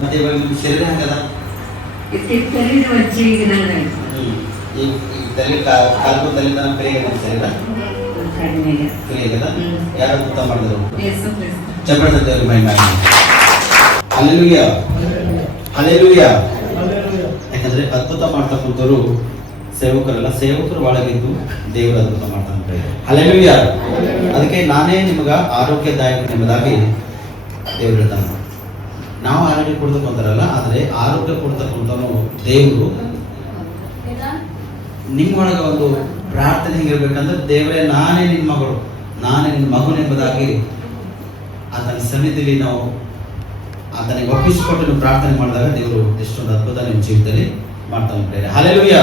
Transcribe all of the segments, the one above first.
ಮತ್ತೆ ಇವಾಗ ನಿಮ್ಮ ಶರೀರ ಹೆಂಗದ? ತಲೆ ಕಾಲ್ಕು ತಲೆ ತನ ಫ್ರೀ ಆಗದ ಶರೀರ ಫ್ರೀ ಆಗದ. ಯಾರು ಊಟ ಮಾಡಿದ್ರು ಚಪ್ಪಳ ದೇವ್ರ ಮೈ ಮಾಡಿ ಹಲ್ಲೆಲೂಯಾ ಹಲ್ಲೆಲೂಯಾ. ಯಾಕಂದ್ರೆ ಅದ್ಭುತ ಮಾಡ್ತಕ್ಕಂಥವ್ರು ಸೇವಕರಲ್ಲ, ಸೇವಕರು ಒಳಗಿದ್ದು ದೇವರು ಅದ್ಭುತ ಮಾಡ್ತಾನೆ. ಹಲ್ಲೆಲೂಯಾ. ಅದಕ್ಕೆ ನಾನೇ ನಿಮಗ ಆರೋಗ್ಯದಾಯಕ ನಿಮ್ಮದಾಗಿ ದೇವರು ಹೇಳ್ತಾನೆ. ನಾವು ಆರೋಗ್ಯ ಕೊಡ್ತಕ್ಕಂತಾರಲ್ಲ, ಆದರೆ ಆರೋಗ್ಯ ಕೊಡ್ತಕ್ಕಂಥವನು ದೇವರು. ನಿಮ್ಮೊಳಗೆ ಒಂದು ಪ್ರಾರ್ಥನೆ ಹಿಂಗಿರ್ಬೇಕಂದ್ರೆ, ದೇವರೇ ನಾನೇ ನಿನ್ನ ಮಗಳು, ನಾನೇ ನಿನ್ನ ಮಗುನೆಂಬುದಾಗಿ ಆತನ ಸನ್ನಿಧಿಯಲ್ಲಿ ನಾವು ಆತನಿಗೆ ಒಪ್ಪಿಸಿಕೊಟ್ಟು ನೀವು ಪ್ರಾರ್ಥನೆ ಮಾಡಿದಾಗ ದೇವರು ಎಷ್ಟೊಂದು ಅದ್ಭುತ ನಿಮ್ಮ ಜೀವಿತದಲ್ಲಿ ಮಾಡ್ತಾ ಹೋಗ್ತಾರೆ. Hallelujah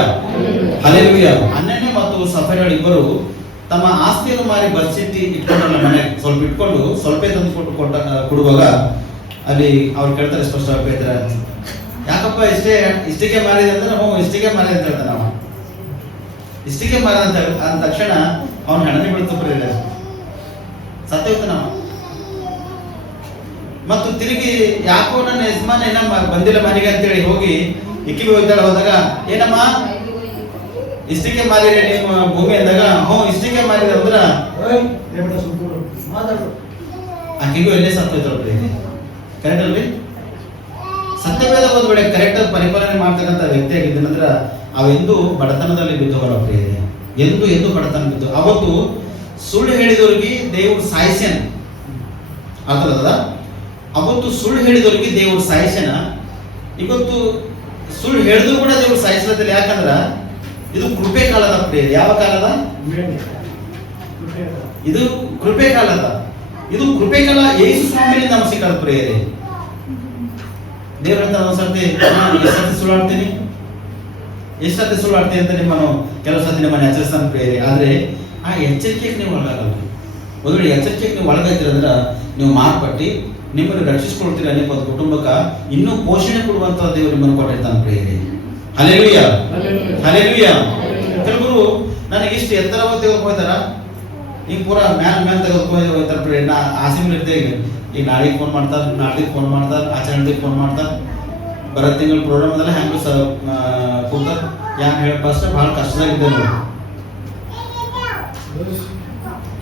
hallelujah. ಅನನ್ಯ ಮತ್ತು ಸಫೈರಾ ಇಬ್ಬರು ತಮ್ಮ ಆಸ್ತಿಯನ್ನು ಮಾರಿ ಬರ್ಸಿಟ್ಟಿ ಇಟ್ಕೊಂಡಲ್ಲ, ಮನೆ ಸ್ವಲ್ಪ ಇಟ್ಕೊಂಡು ಸ್ವಲ್ಪ ತಂದು ಕೊಡುವಾಗ ಅಲ್ಲಿ ಅವ್ರು ಕೇಳ್ತಾರೆ ಸ್ಪಷ್ಟವಾಗಿ, ಪೇತ್ರ ಯಾಕಪ್ಪ ಇಷ್ಟಿಗೆ ಮಾರಿದೆ ಅಂದ್ರೆ, ನಾವು ಇಷ್ಟಿಗೆ ಮಾರಿದೆ ಅಂತ ಹೇಳ್ತಾನೆ. ನಾವು ಇಷ್ಟಿಗೆ ಮಾರಿದ ಅಂತ ಅಂದ ತಕ್ಷಣ ಅವನು ಹಣನೆ ಬೀಳ್ತಪ್ಪ ಸತ್ಯ ನಾವು. ಮತ್ತು ತಿರುಗಿ ಯಾಕೋ ನನ್ನ ಯಜಮಾನ ಏನ ಬಂದಿಲ್ಲ ಮನೆಗೆ ಅಂತೇಳಿ ಹೋಗಿ ಇಕ್ಕಿಗೆ ಹೋಗ್ತಾಳೆ. ಹೋದಾಗ ಏನಮ್ಮ ಇಷ್ಟಿಗೆ ಮಾರಿದೆ ನಿಮ್ಮ ಭೂಮಿ ಅಂದಾಗ, ಹ್ಞೂ ಇಷ್ಟಿಗೆ ಮಾರಿದೆ ಅಂದ್ರ ಆಕೆಗೂ ಎಲ್ಲೇ ಸತ್ತೋಯ್ತಲ್ರಿ. ಕರೆಕ್ಟ್ ಅಲ್ರಿ? ಸತ್ಯವೇದ ಒಂದು ವೇಳೆ ಕರೆಕ್ಟ್ ಆಗಿ ಪರಿಪಾಲನೆ ಮಾಡ್ತಕ್ಕಂಥ ವ್ಯಕ್ತಿ ಆಗಿದ್ದನಂದ್ರ ಅವೆಂದು ಬಡತನದಲ್ಲಿ ಬಿದ್ದವರ ಪ್ರಿಯರೇ, ಎಂದು ಬಡತನ ಬಿದ್ದು. ಅವತ್ತು ಸುಳ್ಳು ಹೇಳಿದವರಿಗೆ ದೇವರು ಸಾಯಿಸ್ಯಾನ. ಅರ್ಥದ ಅವತ್ತು ಸುಳ್ಳು ಹೇಳಿದವರಿಗೆ ದೇವರು ಸಾಯಿಸ್ಯಾನ. ಇವತ್ತು ಸುಳ್ಳು ಹೇಳಿದ್ರು ಕೂಡ ದೇವರು ಸಾಯಿಸ್ಲತ್ತಿಲ್ಲ. ಯಾಕಂದ್ರ ಇದು ಕೃಪೆ ಕಾಲದ ಪ್ರಿಯರೇ. ಯಾವ ಕಾಲದ? ಇದು ಕೃಪೆ ಕಾಲದ. ಇದು ಕೃಪೆ ಕಾಲ ಯೇಸು ಸ್ವಾಮಿಯಿಂದ ನಮ್ಗೆ ಸಿಕ್ಕದ ಪ್ರಿಯರೇ. ದೇವರ ಒಂದ್ಸರ್ತಿ ಎಷ್ಟೊತ್ತಿ ಸುಳ್ಳಾಡ್ತೀನಿ, ಎಷ್ಟೊತ್ತಿ ಸುಳ್ಳಾಡ್ತೀನಿ ಅಂತ ನಿಮ್ಮನ್ನು ಕೆಲವು ಸರ್ತಿ ನಿಮ್ಮನ್ನು ಎಚ್ಚರಿಸ್ತಾನೆ ಪ್ರಿಯರೇ. ಆದ್ರೆ ಆ ಎಚ್ಚರಿಕೆಗೆ ನೀವು ಒಳಗಾಗಲ್ಲ. ಒಂದು ವೇಳೆ ಎಚ್ಚರಿಕೆಗೆ ನೀವು ಒಳಗಾಯ್ತಿರಂದ್ರ ನೀವು ಮಾರ್ಪಟ್ಟಿ ನಿಮ್ಮನ್ನು ರಕ್ಷಿಸ್ಕೊಳ್ತೀರ. ನಿಮ್ಮ ಒಂದು ಕುಟುಂಬಕ್ಕೆ ಇನ್ನೂ ಪೋಷಣೆ ಕೊಡುವಂತ ದೇವರು ನಿಮ್ಮನ್ನು ಕೊಟ್ಟಿರ್ತಾನೆ ಪ್ರಿಯರೇ. Hallelujah hallelujah. ಕೆಲವರು ನನಗೆ ಇಷ್ಟು ಎತ್ತರವಾಗಿ ತೆಗೆದುಕೊಳ್ತಾರ, ಈಗ ಪೂರಾ ಮ್ಯಾನ್ ತೆಗೆದುಕೊಳ್ತಾರ ಪ್ರಿಯರೇ. ನಾ ಆಸೆ ಮೇಲೆ ಇರ್ತೇವೆ. ಈಗ ನಾಳೆಗೆ ಫೋನ್ ಮಾಡ್ತಾರೆ, ನಾಳೆಗೆ ಫೋನ್ ಮಾಡ್ತಾರೆ, ಆಚರಣೆಗೆ ಫೋನ್ ಮಾಡ್ತಾರೆ. ಬರೋ ತಿಂಗಳ ಪ್ರೋಗ್ರಾಮ್ ಅದೆಲ್ಲ ಹೆಂಗ ಕೂತಾರೆ. ಯಾಕೆ ಹೇಳಪ್ಪ ಅಷ್ಟೇ ಭಾಳ ಕಷ್ಟದಾಗಿದ್ದೆ ನೋಡಿ.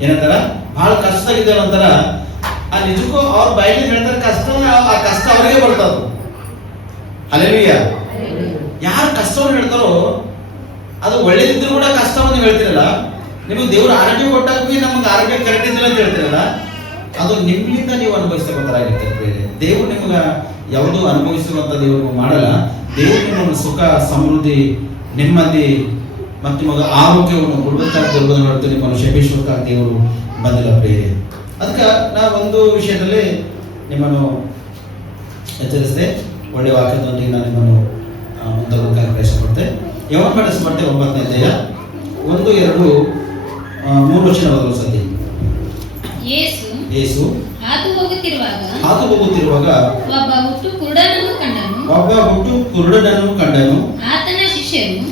ಏನಂತಾರ ಭಾಳ ಕಷ್ಟದಾಗಿದ್ದೇವೆ ಅಂತಾರ. ಆ ನಿಜಕ್ಕೂ ಅವ್ರ ಬಾಯಿಗೆ ಹೇಳ್ತಾರೆ ಕಷ್ಟ, ಆ ಕಷ್ಟ ಅವರಿಗೆ ಬರ್ತದ. ಹಲ್ಲೆಲೂಯಾ. ಯಾರು ಕಷ್ಟವನ್ನು ಹೇಳ್ತಾರೋ ಅದು ಒಳ್ಳೇದಿದ್ರು ಕೂಡ ಕಷ್ಟವನ್ನು ಹೇಳ್ತಿರಲ್ಲ. ನಿಮಗೆ ದೇವರು ಆರೋಗ್ಯ ಕೊಟ್ಟಾಗ ನಮ್ಗೆ ಆರೋಗ್ಯ ಕರೆಕ್ಟ್ ಇದ್ದಿಲ್ಲ ಅಂತ ಹೇಳ್ತಿರಲ್ಲ, ಅದು ನಿಮ್ಮಿಂದ ನೀವು ಅನುಭವಿಸಬೇಕಾಗಿರ್ತದೆ. ದೇವರು ನಿಮ್ಗೆ ಯಾವುದು ಅನುಭವಿಸಿರುವಂತ ದೇವರು ಮಾಡಲ್ಲ. ದೇವರು ನಿಮ್ಮನ್ನು ಸುಖ, ಸಮೃದ್ಧಿ, ನೆಮ್ಮದಿ ಮತ್ತು ನಿಮಗೆ ಆರೋಗ್ಯವನ್ನು ಕೊಡುವಂತಾಗಿ ದೇವರು ನೋಡ್ತೀವಿ. ನಿಮ್ಮನ್ನು ಶಪಿಸುವಂತಾಗಿ ದೇವರು ಬಂದಿಲ್ಲ ಪ್ರಿಯರೇ. ಅದಕ್ಕೆ ನಾವು ಒಂದು ವಿಷಯದಲ್ಲಿ ನಿಮ್ಮನ್ನು ಎಚ್ಚರಿಸಿದೆ. ಒಳ್ಳೆಯ ವಾಕ್ಯದೊಂದಿಗೆ ನಾನು ನಿಮ್ಮನ್ನು ಮುಂದಾಗೋದಕ್ಕಾಗಿ ಪ್ರಯತ್ನ ಪಡ್ತೆ. ಯವನ ಬರೆದ ಸುವಾರ್ತೆ 9ನೇ ಅಧ್ಯಾಯ 1, 2, 3 ವಚನ ಓದಲು ಸಾಧ್ಯ. ಯೇಸು ಹಾದು ಹೋಗುತ್ತಿರುವಾಗ ಒಬ್ಬ ಹುಟ್ಟು ಕುರುಡನನ್ನು ಕಂಡನು.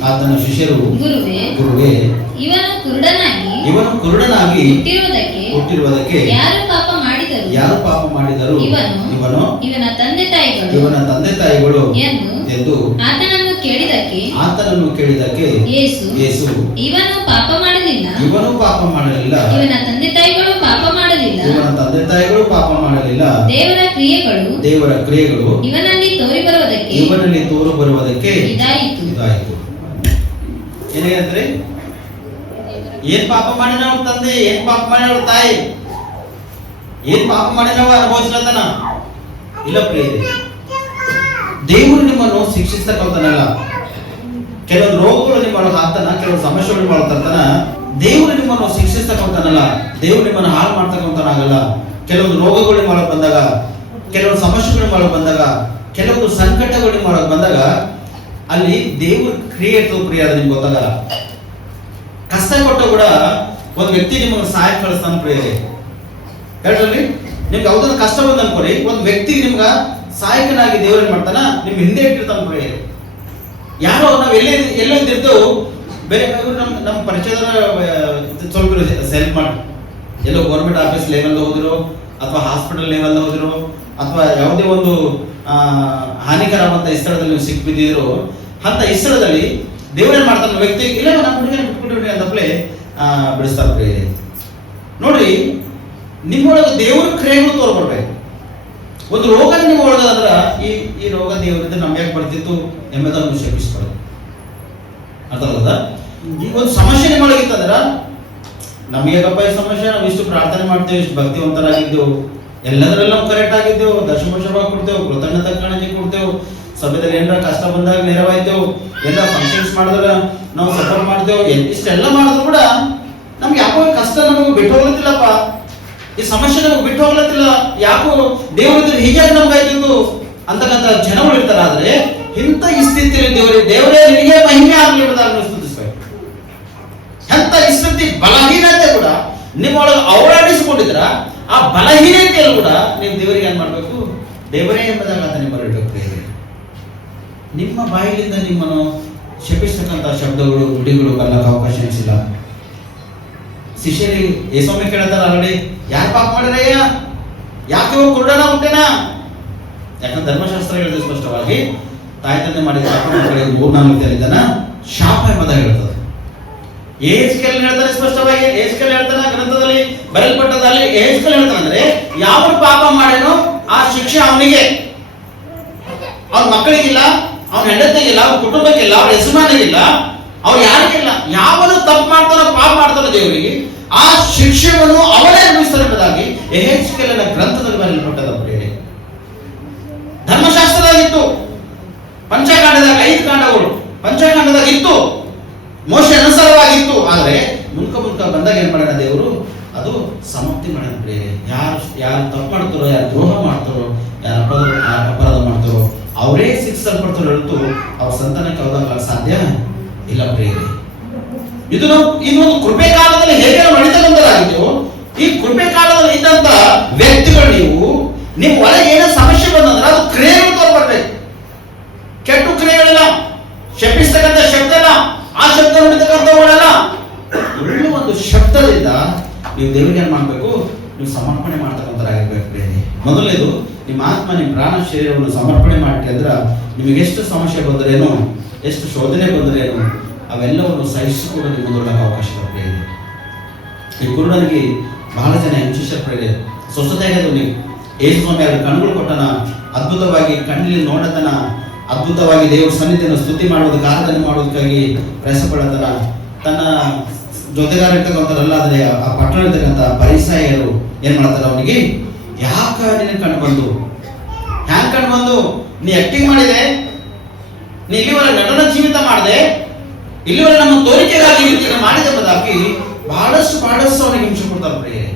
ಆತನ ಶಿಷ್ಯರು ಗುರುವೇ, ಇವನು ಕುರುಡನಾಗಿ ಹುಟ್ಟಿರುವುದಕ್ಕೆ ಯಾರು ಪಾಪ ಮಾಡಿದರು ಇವನ ತಂದೆ ತಾಯಿಗಳು ಎಂದು ಆತನನ್ನು ಕೇಳಿದಕ್ಕೆ ಯೇಸು ಇವನು ಪಾಪ ಮಾಡಲಿಲ್ಲ, ಇವನ ತಂದೆ ತಾಯಿಗಳು ಪಾಪ ಮಾಡಲಿಲ್ಲ, ದೇವರ ಕ್ರಿಯೆಗಳು ಇವನಲ್ಲಿ ತೋರು ಬರುವುದಕ್ಕೆ ಇದಾಯಿತು. ಏನಾದ್ರೆ ಏನ್ ಪಾಪ ಮಾಡಿನವ ತಂದೆ, ಏನ್ ಪಾಪ ಮಾಡಿನವ ತಾಯಿ, ಏನ್ ಪಾಪ ಮಾಡಿನವ ಅನುಭವಿಸ್ಲತನ ಇಲ್ಲ ಪ್ರಿಯರೇ. ದೇವರು ನಿಮ್ಮನ್ನು ಶಿಕ್ಷಿಸ್ತಕ್ಕಂತನಲ್ಲ. ಕೆಲವೊಂದು ರೋಗಗಳು ನಿಮ್ಮೊಳಗೆ ಹಾಕ್ತಾನ, ಕೆಲವೊಂದು ಸಮಸ್ಯೆಗಳು ನಿಮ್ಮೊಳಗೆ ತರ್ತಾನ. ದೇವರು ನಿಮ್ಮನ್ನು ಶಿಕ್ಷಿಸ್ತಕ್ಕಂತನಲ್ಲ, ದೇವರು ನಿಮ್ಮನ್ನು ಹಾಳು ಮಾಡ್ತಕ್ಕಂತನಾಗಲ್ಲ. ಕೆಲವೊಂದು ರೋಗಗಳು ನಿಮ್ಮೊಳಗೆ ಬಂದಾಗ, ಕೆಲವೊಂದು ಸಮಸ್ಯೆಗಳು ನಿಮ್ಮೊಳಗೆ ಬಂದಾಗ, ಕೆಲವೊಂದು ಸಂಕಟಗಳು ನಿಮ್ಮೊಳಗೆ ಬಂದಾಗ ಅಲ್ಲಿ ದೇವ್ರ ಕ್ರಿಯೆ ಇರ್ತದೆ ಪ್ರಿಯ, ಅದು ನಿಮ್ಗೆ ಗೊತ್ತಾಗಲ್ಲ. ಕಷ್ಟ ಕೊಟ್ಟು ಕೂಡ ಒಂದು ವ್ಯಕ್ತಿ ನಿಮಗೆ ಸಹಾಯ ಕಳಿಸ್ತಾನ ಪ್ರಿಯರೇ. ಹೇಳ್ರಿ, ನಿಮ್ಗೆ ಯಾವ್ದಾದ್ರು ಕಷ್ಟ ಬಂದ ಅನ್ಕೊರಿ, ಒಂದು ವ್ಯಕ್ತಿ ನಿಮ್ಗ ಸಹಾಯಕನಾಗಿ ದೇವ್ರ ಏನ್ ಮಾಡ್ತಾನ, ನಿಮ್ ಹಿಂದೆ ಇಟ್ಟಿರ್ತಾನ ಪ್ರಿಯರೇ. ಯಾರೋ ನಾವ್ ಎಲ್ಲೋ ಇದ್ದಿರ್ತೇವೆ, ಬೇರೆ ನಮ್ಮ ಪರಿಚಯದ ಸ್ವಲ್ಪ ಸೆಲ್ಫ್ ಮಾಡಿ ಎಲ್ಲೋ ಗೌರ್ಮೆಂಟ್ ಆಫೀಸ್ ಲೆವೆಲ್ ಹೋದಿರೋ, ಅಥವಾ ಹಾಸ್ಪಿಟಲ್ ಲೆವೆಲ್ ಹೋದಿರೋ, ಅಥವಾ ಯಾವುದೇ ಒಂದು ಹಾನಿಕರವಾದಂತ ಸ್ಥಳದಲ್ಲಿ ನೀವು ಸಿಕ್ಬಿದ್ದಿದ್ರು, ಅಂತ ಸ್ಥಳದಲ್ಲಿ ದೇವರೇನ್ ಮಾಡ್ತಾನೆ ವ್ಯಕ್ತಿ ಇಲ್ಲ ನಮ್ಮ ಹುಡುಗನ ಬಿಟ್ಬಿಟ್ಟು ಅಂತಪ್ಲೆ ಬಿಡಿಸ್ತಾರೆ ಪ್ರಿಯರೇ. ನೋಡ್ರಿ, ನಿಮ್ಮೊಳಗೆ ದೇವ್ರ ಕ್ರಿಯೆಗಳು ತೋರ್ಬರ್ಬೇಕು. ಒಂದು ರೋಗ ನಿಮ್ಮ ಒಳಗಂದ್ರ ಈ ರೋಗ ದೇವರಿಂದ ನಮ್ಗೆ ಯಾಕೆ ಬರ್ತಿತ್ತು ಎಂಬುದನ್ನು ಶಪಿಸ್ಬಾರ್ದು. ಅರ್ಥ ಆಗದ? ಈಗ ಒಂದು ಸಮಸ್ಯೆ ನಿಮ್ಮೊಳಗಿತ್ತಂದ್ರ ನಮ್ಗೆ ಯಾಕಪ್ಪ ಈ ಸಮಸ್ಯೆ, ನಾವು ಇಷ್ಟು ಪ್ರಾರ್ಥನೆ ಮಾಡ್ತೇವೆ, ಇಷ್ಟು ಭಕ್ತಿವಂತರಾಗಿದ್ದೆವು, ಎಲ್ಲದರಲ್ಲೂ ನಾವು ಕರೆಕ್ಟ್ ಆಗಿದ್ದೆವು, ದಶಮಶಭ ಕೊಡ್ತೇವೆ, ಕೃತಜ್ಞತಾ ಕಾಣಿಕೆ ಕೊಡ್ತೇವೆ, ಸಭೆಯಲ್ಲಿ ಏನಾರ ಕಷ್ಟ ಬಂದಾಗ ನೆರವಾಯ್ತೇವು, ಎಲ್ಲ ಫಂಕ್ಷನ್ಸ್ ಮಾಡಿದ್ರೆ ನಾವು ಸಪೋರ್ಟ್ ಮಾಡ್ತೇವೆ, ಇಷ್ಟೆಲ್ಲ ಮಾಡಿದ್ರು ಕೂಡ ನಮ್ಗೆ ಯಾಕೋ ಕಷ್ಟ ನಮಗೆ ಬಿಟ್ಟು ಹೋಗ್ಲತ್ತಿಲ್ಲಪ್ಪ, ಈ ಸಮಸ್ಯೆ ನಮಗೆ ಬಿಟ್ಟು ಹೋಗ್ಲತ್ತಿಲ್ಲ, ಯಾಕೋ ದೇವರ ಹೀಗೆ ನಮ್ಗಾಯ್ತಿತ್ತು ಅಂತಕ್ಕಂಥ ಜನಗಳು ಇರ್ತಾರೆ. ಆದ್ರೆ ಇಂಥ ಈ ಸ್ಥಿತಿಯಲ್ಲಿ ದೇವರೇ ನಿನಗೆ ಮಹಿಮೆ ಆಗಲಿ ಎಂಬುದಾಗಿ ಸ್ತುತಿಸಬೇಕು. ಎಂತ ಈ ಸ್ಥಿತಿ ಬಲಹೀನತೆ ಕೂಡ ನಿಮ್ಮೊಳಗೆ ಅವರಾಡಿಸಿಕೊಂಡಿದ್ರ, ಆ ಬಲಹೀನತೆಯಲ್ಲಿ ಕೂಡ ನೀವು ದೇವರಿಗೆ ಏನ್ ಮಾಡ್ಬೇಕು, ದೇವರೇ ಎಂಬುದಾಗಿ ಆತ ನಿಮ್ಮ ಇಡಬೇಕು. ನಿಮ್ಮ ಬಾಯಿಲಿಂದ ನಿಮ್ಮನ್ನು ಶಪಿಸ್ತಕ್ಕಂಥ ಶಬ್ದಗಳು, ನುಡಿಗಳು ಬರಲಿಕ್ಕೆ ಅವಕಾಶ ಇಲ್ಲ. ಶಿಷ್ಯರಿಗೆ ಯೇಸೊಮ್ಮೆ ಕೇಳ್ತಾರ, ಆಲ್ರೆಡಿ ಯಾರು ಪಾಪ ಮಾಡಿರಯ್ಯ, ಯಾಕೆ ಹೋಗಿ ಕುರುಡನ ಹುಟ್ಟೇನ? ಯಾಕಂದ್ರೆ ಧರ್ಮಶಾಸ್ತ್ರ ಹೇಳಿದ್ರೆ ಸ್ಪಷ್ಟವಾಗಿ ತಾಯಿ ತಂದೆ ಮಾಡಿದ ಮಕ್ಕಳಿಗೆ 3-4 ರೀತಿಯಲ್ಲಿದ್ದಾನ ಶಾಪ ಎಂಬುದಾಗಿ ಹೇಳ್ತದೆ. ಏಜ್ಕೆಲ್ ಹೇಳ್ತಾನೆ ಸ್ಪಷ್ಟವಾಗಿ, ಏಜ್ಕೆಲ್ ಹೇಳ್ತಾನೆ ಗ್ರಂಥದಲ್ಲಿ ಬರೆಯಲ್ಪಟ್ಟದಲ್ಲಿ ಏಜ್ಕೆಲ್ ಹೇಳ್ತಾನೆ ಅಂದ್ರೆ ಯಾವ ಪಾಪ ಮಾಡೇನೋ ಆ ಶಿಕ್ಷೆ ಅವನಿಗೆ, ಅವ್ರ ಮಕ್ಕಳಿಗಿಲ್ಲ, ಅವ್ನ ಹೆಂಡತಿಗಿಲ್ಲ, ಅವ್ರ ಕುಟುಂಬಕ್ಕಿಲ್ಲ, ಅವ್ರ ಯಜಮಾನಿಗಿಲ್ಲ, ಅವ್ರು ಯಾರಿಗಿಲ್ಲ. ಯಾವನು ತಪ್ಪು ಮಾಡ್ತಾನೋ ಪಾಪ ಮಾಡ್ತಾನೋ ದೇವರಿಗೆ ಆ ಶಿಕ್ಷೆಯನ್ನು ಅವನೇ ಅನುಭವಿಸ್ತಾರೆ ಎಂಬುದಾಗಿ ಯೆಹೆಜ್ಕೇಲನ ಗ್ರಂಥದಲ್ಲಿ ಬರೆಯಲ್ಪಟ್ಟದ ಪ್ರಿಯರೇ. ಧರ್ಮಶಾಸ್ತ್ರದಾಗಿತ್ತು, ಪಂಚಕಾಂಡದಾಗ 5 ಕಾಂಡಗಳು ಪಂಚಕಾಂಡದಾಗ ಇತ್ತು, ಮೋಶೆ ಅನುಸಾರವಾಗಿತ್ತು. ಆದ್ರೆ ಮುನ್ಕ ಬಂದಾಗ ಏನ್ ಮಾಡೋಣ ದೇವರು, ಅದು ಸಮಾಪ್ತಿ ಮಾಡೋಣ ಪ್ರಿಯರೇ. ಯಾರು ತಪ್ಪು ಮಾಡ್ತಾರೋ, ಯಾರು ದ್ರೋಹ ಮಾಡ್ತಾರೋ, ಯಾರು ಅಪರಾಧ ಮಾಡ್ತಾರೋ ಅವರೇ ಶಿಕ್ಷಿಸಲ್ಪಡ್ತಾರೋ ಹೊರತು ಅವ್ರ ಸಂತಾನಕ್ಕೆ ಹೋದಾಗ ಸಾಧ್ಯ ಇಲ್ಲ ಪ್ರಿಯರೇ. ಇದು ನಾವು ಇನ್ನೊಂದು ಕೃಪೆ ಕಾಲದಲ್ಲಿ ಹೇಗೆ ನಡೀತಕ್ಕಂಥದ್ದಾಗಿತ್ತು. ಈ ಕೃಪೆ ಕಾಲದಲ್ಲಿ ಇದ್ದಂತ ವ್ಯಕ್ತಿಗಳು ನೀವು ಒಳಗೆ ಏನೋ ಸಮಸ್ಯೆ ಬಂದಂದ್ರೆ ಅದು ಕ್ರಿಯೆಗಳು ತೋರ್ಬರ್ಬೇಕು. ಕೆಟ್ಟ ಕ್ರಿಯೆಗಳಿಲ್ಲ, ಶಪಿಸ್ತಕ್ಕಂಥ ಶಬ್ದ ಇಲ್ಲ, ಆ ಶಬ್ದ ನುಡಿತಕ್ಕಂಥವುಗಳಲ್ಲ, ಒಳ್ಳೆ ಒಂದು ಶಬ್ದದಿಂದ ನೀವು ದೇವರಿಗೆ ಏನ್ ಮಾಡ್ಬೇಕು, ನೀವು ಸಮರ್ಪಣೆ ಮಾಡ್ತಕ್ಕಂಥರಾಗಿರ್ಬೇಕು ಪ್ರಿಯರೇ. ಮೊದಲನೇದು ನಿಮ್ಮ ಆತ್ಮ, ನಿಮ್ಮ ಪ್ರಾಣ, ಶರೀರವನ್ನು ಸಮರ್ಪಣೆ ಮಾಡಿ ಅಂದ್ರೆ ನಿಮಗೆ ಎಷ್ಟು ಸಮಸ್ಯೆ ಬಂದ್ರೇನು, ಎಷ್ಟು ಶೋಧನೆ ಬಂದ್ರೇನು ಅವೆಲ್ಲವನ್ನು ಸಹಿಸಿಕೊಂಡು ನಿಮ್ಮ ಮುಂದೊಳ್ಳಕ್ಕೆ ಅವಕಾಶ ಬರ್ತದೆ. ಈ ಕುರುಡನಿಗೆ ಬಹಳ ಜನ ಹಿಂಸಿಸರ್ ಪ್ರಿಯರೇ. ಸ್ವಸ್ಥತೆಯಾಗದು ನೀವು ಯೇಸು ಸ್ವಾಮಿ ಅವರ ಕಣ್ಣುಗಳು ಕೊಟ್ಟನ, ಅದ್ಭುತವಾಗಿ ಕಣ್ಣಲ್ಲಿ ನೋಡತನ, ಅದ್ಭುತವಾಗಿ ದೇವರ ಸನ್ನಿಧಿಯನ್ನು ಸ್ತುತಿ ಮಾಡುವುದಕ್ಕೆ, ಆರಾಧನೆ ಮಾಡುವುದಕ್ಕಾಗಿ ಪ್ರಯಾಸ ಪಡತನ. ತನ್ನ ಜೊತೆಗಾರ ಇರ್ತಕ್ಕಂಥವರೆಲ್ಲ ಆದರೆ ಆ ಪಟ್ಟಣ ಇರ್ತಕ್ಕಂಥ ಪರಿಸಯರು ಏನ್ ಮಾಡ್ತಾರೆ, ಅವನಿಗೆ ಯಾಕ ನಿನ್ನ ಕಣ್ಣು ಬಂದು, ಹ್ಯಾಂಗ್ ಕಣ್ಣು ಬಂದು, ನೀ ಆಕ್ಟಿಂಗ್ ಮಾಡಿದೆ, ನೀ ಇಲ್ಲಿವರೆಗೆ ನಟನ ಜೀವಿತ ಮಾಡಿದೆ, ಇಲ್ಲಿವರೆಗೆ ನಮ್ಮ ತೋರಿಕೆಗಾಗಿ ಮಾಡಿದೆ ಎಂಬುದಾಗಿ ಬಹಳಷ್ಟು ಅವನಿಗೆ ಹಿಂಸೆ ಕೊಡ್ತಾರೆ ಪ್ರಿಯರೇ.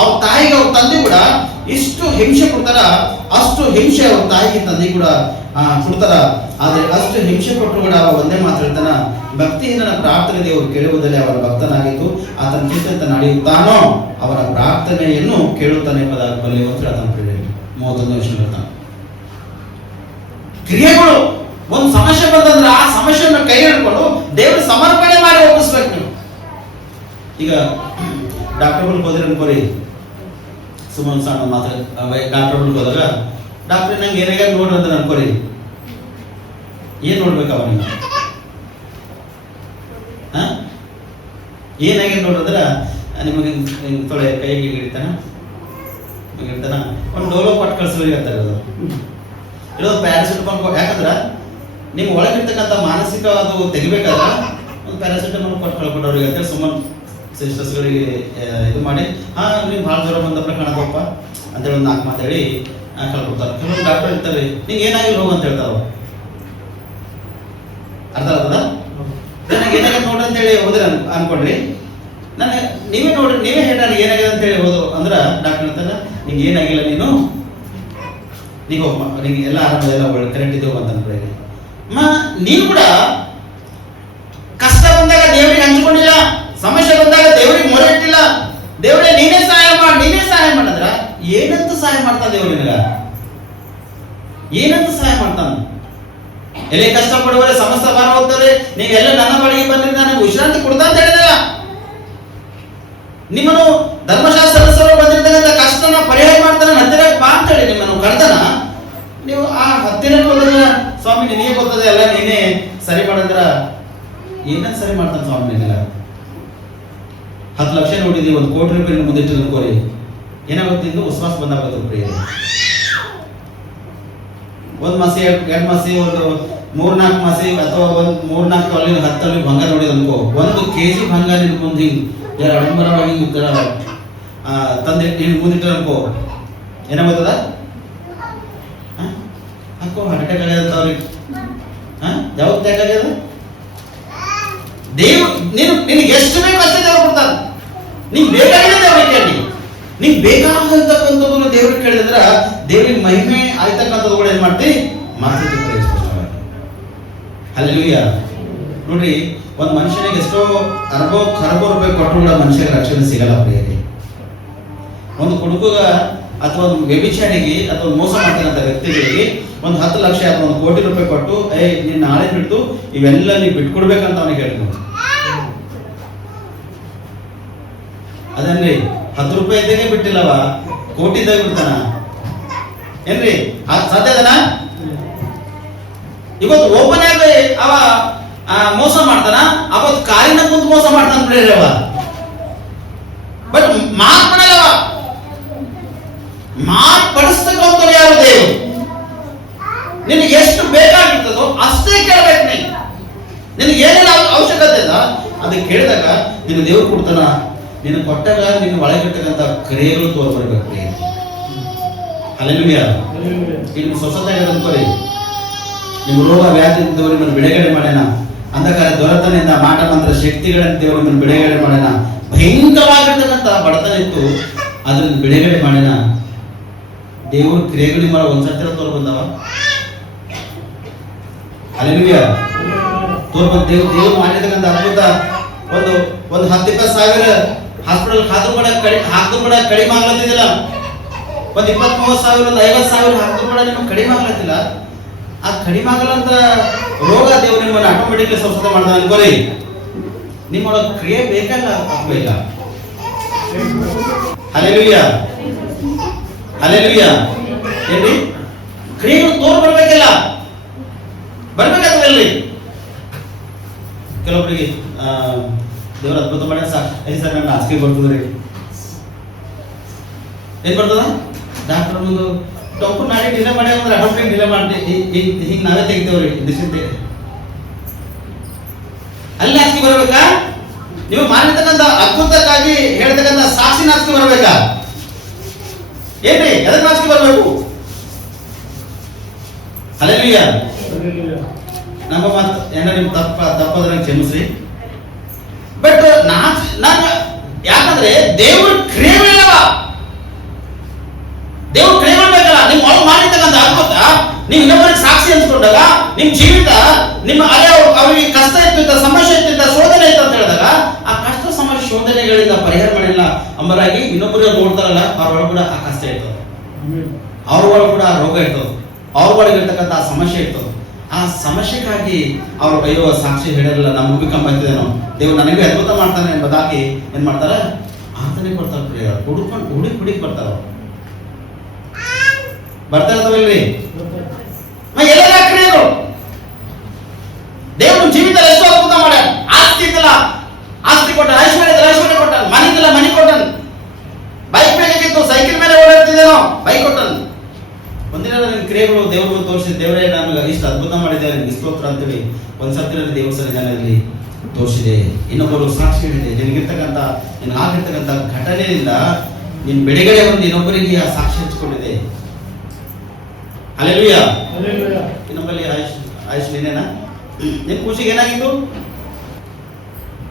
ಅವ್ರ ತಾಯಿಗೆ ಅವ್ರ ತಂದೆ ಕೂಡ ಇಷ್ಟು ಹಿಂಸೆ ಕೊಡ್ತಾರ, ಅಷ್ಟು ಹಿಂಸೆ ಅವ್ರ ತಾಯಿಗೆ ತಂದೆ ಕೂಡ ಕೊಡ್ತಾರ. ಆದ್ರೆ ಅಷ್ಟು ಹಿಂಸೆ ಕೊಟ್ಟರು ಕೂಡ ಅವ ಒಂದೇ ಮಾತು ಹೇಳ್ತಾನ, ಭಕ್ತಿಹೀನನ ಪ್ರಾರ್ಥನೆ ದೇವರು ಕೇಳುವುದಲ್ಲೇ ಅವರ ಭಕ್ತನಾಗಿದ್ದು ಆತನ ಚಿತ್ತಂತೆ ನಡೆಯುತ್ತಾನೋ ಅವರ ಪ್ರಾರ್ಥನೆಯನ್ನು ಕೇಳುತ್ತಾನೆ ಎಂಬುದಾಗಿ ಬಲ್ಲೆ ಅಂತ ಹೇಳ್ತಾನೆ. 31 ವರ್ಷ ಹೇಳ್ತಾನೆ. ಕ್ರಿಯೆಗಳು ಒಂದು ಸಮಸ್ಯೆ ಬಂದಂದ್ರೆ ಆ ಸಮಸ್ಯೆಯನ್ನು ಕೈ ಹಿಡ್ಕೊಂಡು ದೇವರು ಸಮರ್ಪಣೆ ಮಾಡಿ ಒಪ್ಪಿಸ್ಬೇಕು ನೀವು. ಈಗ ಡಾಕ್ಟರ್ಗಳಿಗೆ ಹೋದ್ರೆ ಅನ್ಕೋರಿ, ಸುಮ್ಮನೆ ಸಣ್ಣ ಮಾತ್ರ ಡಾಕ್ಟರ್ಗಳಿಗೆ ಹೋದಾಗ ಡಾಕ್ಟರ್ ನಂಗೆ ಏನಾಗ ನೋಡ್ರಿ ಅಂತ ಅನ್ಕೋರಿ, ಏನ್ ನೋಡ್ಬೇಕು ಅವನಿಗೆ? ಏನಾಗಿ ನೋಡ್ರಂದ್ರೆ ನಿಮಗೆ ತೊಳೆ ಕೈಗೆ ಹಿಡಿತಾನ ಒಂದು ಡೋಲೋ ಕೊಟ್ಟು ಕಳ್ಸೋರಿಗೆ ಅಂತಾರೆ. ಅದು ಇರೋದು ಪ್ಯಾರಾಸಿಟಮಾಲ್. ಯಾಕಂದ್ರೆ ನಿಮ್ಗೆ ಒಳಗಿರ್ತಕ್ಕಂಥ ಮಾನಸಿಕ ಅದು ತೆಗಿಬೇಕಾದ್ರೆ ಒಂದು ಪ್ಯಾರಾಸಿಟಮಾಲ್ ಕೊಟ್ಟು ಕಳ್ಕೊಟ್ಟವ್ರಿಗೆ ಅಂತೇಳಿ ಸುಮ್ಮನೆ ಸಿಸ್ಟರ್ಸ್ಗಳಿಗೆ ಇದು ಮಾಡಿ, ನೀವು ಭಾಳ ಜ್ವರ ಬಂದಪ್ಪ ಕಾಣದಪ್ಪ ಅಂತೇಳಿ ಒಂದು 4 ಮಾತು ಹೇಳಿ ಕಳ್ಕೊಡ್ತಾರೆ. ಕೆಲವೊಂದು ಡಾಕ್ಟರ್ ಇರ್ತಾರೆ, ನಿಂಗೆ ಏನಾಗಿಲ್ಲ ಹೋಗು ಅಂತ ಹೇಳ್ತಾರ. ಅರ್ಥ ಆಗ್ತದ? ನನಗೆ ಏನಾಗಿದೆ ನೋಡ್ರಿ ಅಂತೇಳಿ ಹೋದ್ರೆ ಅನ್ಕೊಂಡ್ರಿ, ನನಗೆ ನೀವೇ ನೋಡ್ರಿ, ನೀವೇ ಹೇಳಿ ನನಗೆ ಏನಾಗಿದೆ ಅಂತೇಳಿ ಹೋದ್ರು ಅಂದ್ರೆ ಡಾಕ್ಟರ್ ಅಂತಾರ, ನಿಂಗೆ ಏನಾಗಿಲ್ಲ, ನಿಂಗೆ ಎಲ್ಲ ಆರಾಮದೆಲ್ಲ ಒಳ್ಳೆ ಕರೆಕ್ಟ್ ಇದ್ದೇವೆ ಅಂತ ಅನ್ಕೊಳ್ಳಿ. ನೀವು ಕೂಡ ಕಷ್ಟ ಬಂದಾಗ ದೇವರಿಗೆ ಹಂಚ್ಕೊಂಡಿಲ್ಲ, ಸಮಸ್ಯೆ ಬಂದಾಗ ದೇವರಿಗೆ ಮೊರೆ ಇಟ್ಟಿಲ್ಲ, ದೇವರೇ ನೀನೇ ಸಹಾಯ ಮಾಡಿದ್ರ ಏನಂತ ಸಹಾಯ ಮಾಡ್ತಾನೆ ದೇವ್ರು ನಿನಗ? ಏನಂತ ಸಹಾಯ ಮಾಡ್ತಾನ? ಎಲ್ಲಿ ಕಷ್ಟ ಪಡುವರೆ ಸಮಸ್ತ ಭಾರ ಹೋಗ್ತಾರೆ, ನೀವೆಲ್ಲ ನನ್ನ ಬಳಿಗೆ ಬಂದ್ರೆ ನನಗೆ ವಿಶ್ರಾಂತಿ ಕೊಡ್ತಾ ಅಂತ ಹೇಳಿದಲ್ಲ. ನಿಮ್ಮನ್ನು ಧರ್ಮಶಾಸ್ತ್ರ ಸದಸ್ಯರು ಬಂದಿರ್ತಕ್ಕಂಥ ಕಷ್ಟನ ಪರಿಹಾರ ಮಾಡ್ತಾನೆ, ಹತ್ತಿರ ಬಾ ಅಂತ ಹೇಳಿ ನಿಮ್ಮನ್ನು ಕರೆದನ. ನೀವು ಆ ಹತ್ತಿರ ಹೋದ್ರೆ ಸ್ವಾಮಿ ನಿನಗೆ ಗೊತ್ತದೆ ಎಲ್ಲ ನೀನೇ ಸರಿ ಮಾಡಿದ್ರ ಏನಂತ ಸರಿ ಮಾಡ್ತಾನೆ ಸ್ವಾಮಿ ನಿನಗ? 10 ಲಕ್ಷ ನೋಡಿದೀವಿ, 1 ಕೋಟಿ ರೂಪಾಯಿ ಮುಂದಿಟ್ಟು ಅನ್ಕೋರಿ, ಏನಾಗುತ್ತೆ ಇಂದು ವಿಶ್ವಾಸ ಬಂದಾಗುತ್ತೆ ಪ್ರಿಯ. 1 ಮಾಸಿ 2 ಮಾಸಿ ಒಂದು 3-4 ಮಾಸಿ ಅಥವಾ ಒಂದು 3-4 ತೊಲೆ 10 ತೊಲೆ ಭಂಗ ನೋಡಿದ ಅನ್ಕೋ, 1 kg ಭಂಗ ನಿನ್ ಮುಂದೆ ಅಡಂಬರವಾಗಿ ತಂದೆ ನೀನು ಮುಂದಿಟ್ಟ ಅನ್ಕೋ, ಏನಾಗುತ್ತದ? ಅನ್ಕೋ ಹಾರ್ಟ್ ಅಟ್ಯಾಕ್ ಆಗ್ಯದ ಅವ್ರಿಗೆ. ಯಾವಾಗ ಅಟ್ಯಾಕ್ ಆಗ್ಯದ? ನಿನಗೆ ಎಷ್ಟು ಬೇಕು ಅಷ್ಟೇ ದೇವ್ರು ಕೊಡ್ತಾನೆ. ನಿಂಗೆ ಬೇಕಾಗಿದೆ ದೇವ್ರಿಗೆ ಕೇಳಿ, ನಿಂಗೆ ಬೇಕಾದಂತಕ್ಕಂಥದ್ದು ದೇವ್ರಿಗೆ ಕೇಳಿದ್ರೆ ದೇವ್ರಿಗೆ ಮಹಿಮೆ ಆಯ್ತಕ್ಕಂಥದ್ದು ಕೂಡ ಏನ್ ಮಾಡ್ತಿ ಮಾಡ್ತಿದ್ದೆ. ಹಲ್ಲೆಲೂಯಾ. ನೋಡ್ರಿ, ಒಂದು ಮನುಷ್ಯನಿಗೆ ಎಷ್ಟೋ ಅರ್ಬೋ ರೂಪಾಯಿ ಕೊಟ್ಟರು ಕೂಡ ಮನುಷ್ಯನಿಗೆ ರಕ್ಷಣೆ ಸಿಗಲ್ಲ ಪ್ರಿಯರಿಗೆ. ಒಂದು ಹುಡುಗ ಅಥವಾ ಒಂದು ವ್ಯಭಿಚಾರಿಗೆ ಅಥವಾ ಮೋಸ ಮಾಡ್ತಕ್ಕಂಥ ವ್ಯಕ್ತಿಗಳಿಗೆ 10 ಲಕ್ಷ ಅಥವಾ 1 ಕೋಟಿ ರೂಪಾಯಿ ಕೊಟ್ಟು ನೀನು ನಾಳೆ ಬಿಟ್ಟು ಇವೆಲ್ಲ ನೀವು ಬಿಟ್ಕೊಡ್ಬೇಕಂತ ಅವನಿಗೆ ಹೇಳ್ತೀನಿ. ಅದನ್ರಿ 10 ರೂಪಾಯಿ ಇದ್ದಾಗೆ ಬಿಟ್ಟಿಲ್ಲವ, ಕೋಟಿದಾಗ ಬಿಡ್ತಾನ ಏನ್ರಿ? ಸಾಧ್ಯ ಅದನ? ಇವತ್ತು ಓಪನ್ ಆಗಿ ಅವ ಮೋಸ ಮಾಡ್ತಾನ, ಅವತ್ತು ಕಾರಿನ ಕುಂತು ಮೋಸ ಮಾಡ್ತಾನ ಬಿಡ್ರಿ ಅವ. ಬಟ್ ಮಾರ್ಪಡಲ್ಲವ, ಮಾರ್ಪಡಿಸ್ತಕ್ಕಂಥವ್ರು ಯಾರು? ದೇವರು. ನಿನಗೆ ಎಷ್ಟು ಬೇಕಾಗಿರ್ತದೋ ಅಷ್ಟೇ ಕೇಳಬೇಕು. ನಿನಗೆ ಏನೇನು ಅವಶ್ಯಕತೆ ಇದೆ ಅದಕ್ಕೆ ಕೇಳಿದಾಗ ನಿನ್ನ ದೇವ್ರು ಕೊಡ್ತಾನ. ನಿನ್ನ ಕೊಟ್ಟಾಗ ನಿನ್ನ ಒಳಗಿರ್ತಕ್ಕಂಥ ಕ್ರಿಯೆಗಳು ತೋರ್ಬರ್ಬೇಕು. ಹಲ್ಲೆಲೂಯಾ. ನಿಮ್ಮ ಸ್ವಸ್ಥತೆ ಅನ್ಕೋರಿ, ನಿಮ್ಮ ರೋಗ ವ್ಯಾಧಿ ದೇವರು ನಿಮ್ಮನ್ನು ಬಿಡುಗಡೆ ಮಾಡ್ಯಾನ. ಅಂಧಕಾರ ದೊರೆತನದಿಂದ ಮಾಟ ಮಂತ್ರ ಶಕ್ತಿಗಳನ್ನು ದೇವರು ನಿಮ್ಮನ್ನು ಬಿಡುಗಡೆ ಮಾಡ್ಯಾನ. ಭಯಂಕರವಾಗಿರ್ತಕ್ಕಂಥ ಬಡತನ ಇತ್ತು, ಅದರಿಂದ ಬಿಡುಗಡೆ ಮಾಡ್ಯಾನ. ದೇವ್ರ ಕ್ರಿಯೆಗಳು ನಿಮ್ಮ ಒಂದ್ಸತ್ತಿರ ತೋರ್ ಬಂದವ. ಹಲ್ಲೆಲೂಯಾ. ತೋರ್ಬಂದ ದೇವ್ರು ಮಾಡಿರ್ತಕ್ಕಂಥ ಅದ್ಭುತ. ಒಂದು 10-20 ಸಾವಿರ ಹಾಸ್ಪಿಟಲ್ ಹಾಕಿದ್ರು ಕೂಡ ಕಡಿಮೆ ಆಗ್ಲತ್ತಿದ್ದಿಲ್ಲ. ಒಂದು 20-30 ಸಾವಿರ, ಒಂದು 50 ಸಾವಿರ ಹಾಕಿದ್ರು ಕೂಡ ನಿಮಗೆ ಕಡಿಮೆ ಆಗ್ಲತ್ತಿಲ್ಲ. ಆ ಕಡಿಮೆ ಆಗಲ್ಲಂತ ರೋಗ ದೇವರು ನಿಮ್ಮನ್ನು ಆಟೋಮೆಟಿಕ್ಲಿ ಸ್ವಸ್ಥತೆ ಮಾಡ್ತಾನೆ ಅನ್ಕೋರಿ. ನಿಮ್ಮೊಳಗೆ ಕ್ರಿಯೆ ಬೇಕಲ್ಲ ಆಗ್ಬೇಕ. ಹಲ್ಲೆಲೂಯಾ. ಹಲ್ಲೆಲೂಯಾ. ಏನ್ರಿ? ಕ್ರಿಯೆಗಳು ತೋರ್ ಬರ್ಬೇಕಿಲ್ಲ, ಬರ್ಬೇಕಾಗ್ತದಲ್ರಿ. ಕೆಲವೊಬ್ಬರಿಗೆ ದೇವ್ರ ಅದ್ಭುತ ಮಾಡಿ ಸರ್ ನನ್ನ ಆಸ್ತಿ ಬರ್ತದ್ರಿ. ಏನ್ ಬರ್ತದ? ಡಾಕ್ಟರ್ ಮುಂದೆ ಡಾಕ್ಟರ್ ನಾಳೆ ಡಿಲೇ ಮಾಡಿ ಅಂದ್ರೆ ಅಡೋಪ್ಟಿಕ್ ಡಿಲೇ ಮಾಡಿ ಹಿಂಗೆ ನಾವೇ ತೆಗಿತೇವ್ರಿ. ಅಲ್ಲಿ ಆಸ್ತಿ ಬರ್ಬೇಕಾ? ನೀವು ಮಾಡಿರ್ತಕ್ಕಂಥ ಅದ್ಭುತಕ್ಕಾಗಿ ಹೇಳ್ತಕ್ಕಂಥ ಸಾಕ್ಷಿನ ಆಸ್ತಿ ಬರ್ಬೇಕಾ? ಏನ್ರಿ? ಎದಕ್ಕೆ ಆಸ್ತಿ ಬರ್ಬೇಕು? ಹಲ್ಲೆಲೂಯಾ. ನಮ್ಮ ಮಾತು ಏನೋ ನಿಮ್ ತಪ್ಪಾದ್ರೆ ಕ್ಷಮಿಸ್ರಿ. ಬಟ್ ನಾನು ಯಾಕಂದ್ರೆ ದೇವ್ರ ಕ್ರಿಯೆಗಳಿಲ್ಲವ. ದೇವ್ರ ಕ್ರಿಯೆಗಳು ಬೇಕಲ್ಲ. ನೀವು ಒಳಗೆ ಮಾಡಿರ್ತಕ್ಕಂಥ ಅದ್ಭುತ ನೀವು ಇನ್ನೊಬ್ಬರಿಗೆ ಸಾಕ್ಷಿ ಹಂಚ್ಕೊಂಡಾಗ ನಿಮ್ ಜೀವಿತ ನಿಮ್ಮ ಅವರಿಗೆ ಕಷ್ಟ ಇತ್ತು, ಸಮಸ್ಯೆ ಇತ್ತು, ಶೋಧನೆ ಇತ್ತು ಅಂತ ಹೇಳಿದಾಗ ಆ ಕಷ್ಟ ಸಮಸ್ಯೆ ಶೋಧನೆಗಳಿಂದ ಪರಿಹಾರ ಮಾಡಿಲ್ಲ ಅಂಬರಾಗಿ ಇನ್ನೊಬ್ಬರು ನೋಡ್ತಾರಲ್ಲ ಅವ್ರೊಳಗೆ ಕೂಡ ಆ ಕಷ್ಟ ಇರ್ತದೆ, ಅವ್ರೊಳಗೆ ಕೂಡ ಆ ರೋಗ ಇರ್ತದೆ, ಅವ್ರೊಳಗೆ ಇರ್ತಕ್ಕಂಥ ಆ ಸಮಸ್ಯೆ ಇರ್ತದೆ. ಆ ಸಮಸ್ಯೆಗಾಗಿ ಅವ್ರು ಅಯ್ಯೋ ಸಾಕ್ಷಿ ಹೇಳಿರಲ್ಲ, ನಮ್ಮ ಮುಗಿಕಂಬ ಆಗ್ತಿದೇನೋ, ದೇವ್ರು ನನಗೆ ಅದ್ಭುತ ಮಾಡ್ತಾನೆ ಎಂಬುದಾಗಿ ಏನ್ ಮಾಡ್ತಾರ, ಆತನೇ ಕೊಡ್ತಾರೆ, ಹುಡುಕೊಂಡು ಹುಡುಕಿ ಬರ್ತಾರ. ಬರ್ತಾ ಇರ್ತಾವಲ್ರಿ ಎಲ್ಲ ಕ್ರಿಯೆಗಳು. ದೇವ್ರ ಜೀವಿತ ಎಷ್ಟು ಅದ್ಭುತ ಮಾಡ. ಆಸ್ತಿ ಇದ್ದಲ್ಲ ಆಸ್ತಿ ಕೊಟ್ಟ, ಐಶ್ವರ್ಯ ಕೊಟ್ಟ, ಮನೆ ಇದ್ದಲ್ಲ ಮನೆ ಕೊಟ್ಟನ್, ಬೈಕ್ ಮೇಲೆ ಇತ್ತು ಸೈಕಲ್ ಮೇಲೆ ಓಡಾಡ್ತಿದ್ದೇನೋ ಬೈಕ್ ಕೊಟ್ಟನ್. ಒಂದಿನ ನನ್ನ ಕ್ರಿಯೆಗಳು ದೇವ್ರಿಗೂ ತೋರಿಸಿ, ದೇವರೇ ನಮಗೆ ಇಷ್ಟು ಅದ್ಭುತ ಮಾಡಿದೆ ನಿಮ್ಗೆ ಸ್ತೋತ್ರ ಅಂತೇಳಿ ಒಂದ್ಸತಿ ನನ್ನ ದೇವ್ರ ಸನ್ನಿಧಾನದಲ್ಲಿ ತೋರಿಸಿದೆ. ಇನ್ನೊಬ್ಬರು ಸಾಕ್ಷಿ ಹೇಳಿದೆ, ನಿನಗಾಗಿರ್ತಕ್ಕಂಥ ಘಟನೆಯಿಂದ ನಿನ್ ಬಿಡುಗಡೆ ಒಂದು ಇನ್ನೊಬ್ಬರಿಗೆ ಆ ಸಾಕ್ಷಿ ಹಂಚಿಕೊಂಡಿದೆ. ಹಲ್ಲೆಲೂಯಾ. ಇನ್ನೊಬ್ಬಲ್ಲಿ ಆಯುಷ್ ನೀನೇನಾ, ನಿನ್ ಕೂಸಿಗೆ ಏನಾಗಿತ್ತು?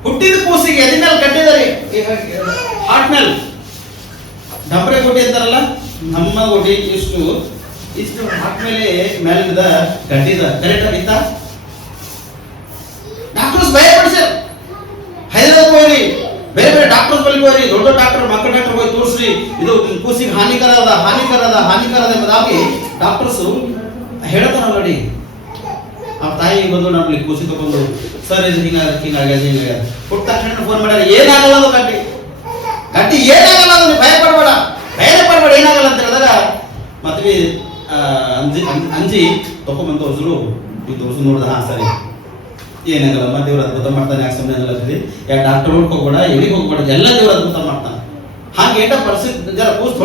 ಹುಟ್ಟಿದ ಕೂಸಿಗೆ ಎದಿ ಮೇಲೆ ಕಟ್ಟಿದ್ದಾರೆ, ಹಾರ್ಟ್ ಮೇಲೆ ಡಬ್ರೆ ಗುಡ್ಡಿ ಅಂತಾರಲ್ಲ, ನಮ್ಮ ಗುಡ್ಡಿ ಇಷ್ಟು ಹಾರ್ಟ್ ಮೇಲಿಂದ ಗಡ್ಡಿದ ಕರೆಕ್ಟ್ ಆಗಿತ್ತ. ಡಾಕ್ಟರ್ಸ್ ಭಯಪಡಿಸ್ಯಾರ, ಹೈದರಾಬಾದ್ ಹೋಗ್ರಿ, ಬೇರೆ ಡಾಕ್ಟರ್ಸ್ ಬಳಿ ಹೋಗ್ರಿ, ದೊಡ್ಡ ಡಾಕ್ಟರ್ ಮಕ್ಕಳ ಡಾಕ್ಟರ್ ಹೋಗಿ ತೋರಿಸ್ರಿ, ಇದು ಕೂಸಿಗೆ ಹಾನಿಕರ ಅದ ಎಂಬುದಾಗಿ ಡಾಕ್ಟರ್ಸ್ ಹೇಳ್ತಾರ ನೋಡಿ. ಆ ತಾಯಿ ಬಂದು ನಮ್ಮಲ್ಲಿ ಕೂಸಿ ತಗೊಂಡು, ಸರ್ ಇದು ಹಿಂಗಾಗ್ಯದ ಹುಟ್ಟ ತಕ್ಷಣ ಫೋನ್ ಮಾಡ್ಯಾರ, ಏನಾಗಲ್ಲ ಅದು ಗಟ್ಟಿ ಏನಾಗಲ್ಲ, ಅದು ಭಯಪಡಬೇಡ ಏನಾಗಲ್ಲ ಅಂತ ಹೇಳಿದಾಗ ಮತ್ತೆ ಅಂಜಿ ತಗೊಂಡ್ಬಂದು ತೋರಿಸಲು ನೋಡಿದ, ಹಾ ಸರಿ ಏನಾಗಲ್ಲ, ದೇವ್ರ ಅದ್ಭುತ ಮಾಡ್ತಾನೆ, ಯಾಕೆ ಸುಮ್ಮನೆ ಅನ್ನಲತ್ತೀರಿ, ಯಾಕೆ ಡಾಕ್ಟರ್ ಹೋಗ್ಬೇಡ, ಎಲ್ಲಿಗೆ ಹೋಗ್ಬೇಡ, ಎಲ್ಲ ದೇವ್ರ ಅದ್ಭುತ ಮಾಡ್ತಾನೆ. ಹಾಗೆ ಎಂಟ ಪರಿಸ್ಥಿತಿ ಜರ ಕೂಸ್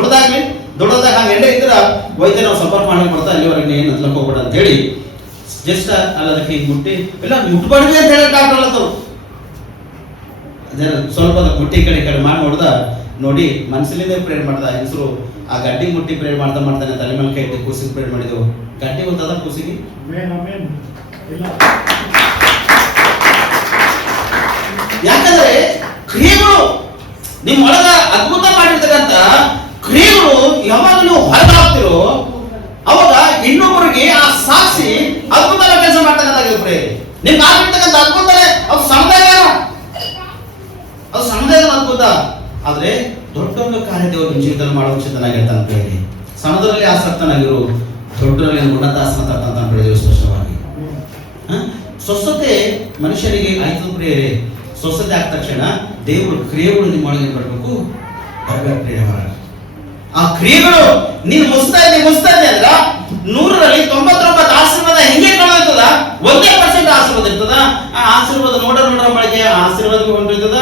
ದೊಡ್ಡದಾಗ ಹಾಗೆ ಎಂಡ ಇದ್ರ ವೈದ್ಯ ನಾವು ಸಂಪರ್ಕ ಮಾಡಕ್ ಬರ್ತಾ ಅಲ್ಲಿವರೆಗೆ ಏನು ಹತ್ಲಕ್ ಹೋಗ್ಬೇಡ ಅಂತ ಹೇಳಿ ಜಸ್ಟ್ ಅಲ್ಲದಕ್ಕೆ ಹಿಂಗ್ ಮುಟ್ಟಿ ಇಲ್ಲ ಮುಟ್ಬಾರ್ದು ಅಂತ ಹೇಳಿ ಡಾಕ್ಟರ್ ಅಲ್ಲತ್ತವ್ರು ಜರ ಸ್ವಲ್ಪ ಮುಟ್ಟಿ ಕಡೆ ಮಾಡಿ ನೋಡ್ದ, ನೋಡಿ ಮನಸ್ಸಲ್ಲಿಂದ ಪ್ರೇರ್ ಮಾಡ್ದ. ಹೆಸರು ಆ ಗಡ್ಡಿ ಮುಟ್ಟಿ ಪ್ರೇರ್ ಮಾಡ್ತಾನೆ, ತಲೆ ಮೇಲೆ ಕೈ ಇಟ್ಟು ಕೂಸಿಗೆ ಪ್ರೇರ್ ಮಾಡಿದೆವು. ಗಡ್ಡಿ ಗೊತ್ತದ ಕೂಸಿಗೆ? ಯಾಕಂದ್ರೆ ಕ್ರಿಯೆಗಳು ನಿಮ್ಮೊಳಗ ಅದ್ಭುತ ಮಾಡಿರ್ತಕ್ಕಂಥ ಕ್ರಿಯೆಗಳು ಯಾವಾಗ ನೀವು ಹೊರಗಾಗ್ತಿರೋ ಅವಾಗ ಇನ್ನೊಬ್ಬರಿಗೆ ಆ ಸಾಕ್ಷಿ ಅದ್ಭುತ ಕೆಲಸ ಮಾಡ್ತಕ್ಕಂಥ ಪ್ರೇರೆ ನಿಮ್ಗೆ ಆಗಿರ್ತಕ್ಕಂಥ ಅದ್ಭುತನೇ ಅದು ಸಮುದಾಯದ ಅದ್ಭುತ. ಆದ್ರೆ ದೊಡ್ಡ ಕಾರ್ಯ ದೇವರು ನಿಮ್ಮ ಜೀವಿತದಲ್ಲಿ ಮಾಡುವ ಚಿಂತನಾಗಿರ್ತಾನೆ ಪ್ರೇರಿ. ಸಣ್ಣದರಲ್ಲಿ ಆಸಕ್ತನಾಗಿರು, ದೊಡ್ಡರಲ್ಲಿ ಉನ್ನತ ಆಸಕ್ತ ಅಂತ ಪ್ರೇರಿ. ಸ್ಪಷ್ಟವಾಗಿ ಸ್ವಸ್ಥತೆ ಮನುಷ್ಯನಿಗೆ ಆಯ್ತು ಪ್ರೇರೆ. ಸ್ವಸ್ಥತೆ ಆದ ತಕ್ಷಣ ದೇವರು ಕ್ರಿಯೆಗಳು ನಿಮ್ಮೊಳಗೆ ಬರಬೇಕು, ಬರಬೇಕು ಪ್ರೇರೆ ಹೊರ. ಆ ಕ್ರಿಯೆಗಳು ನೀನು ಮುಸ್ತಾ ಇದ್ದೆ ಅಂದ್ರ 100ರಲ್ಲಿ 99 ಆಶೀರ್ವಾದ ಹೆಂಗೆ ಕಾಣೋಯ್ತದ, 1% ಆಶೀರ್ವಾದ ಇರ್ತದ. ಆ ಆಶೀರ್ವಾದ ನೋಡ ಬಳಕೆ ಆಶೀರ್ವಾದ ಹೊಂಟಿರ್ತದ.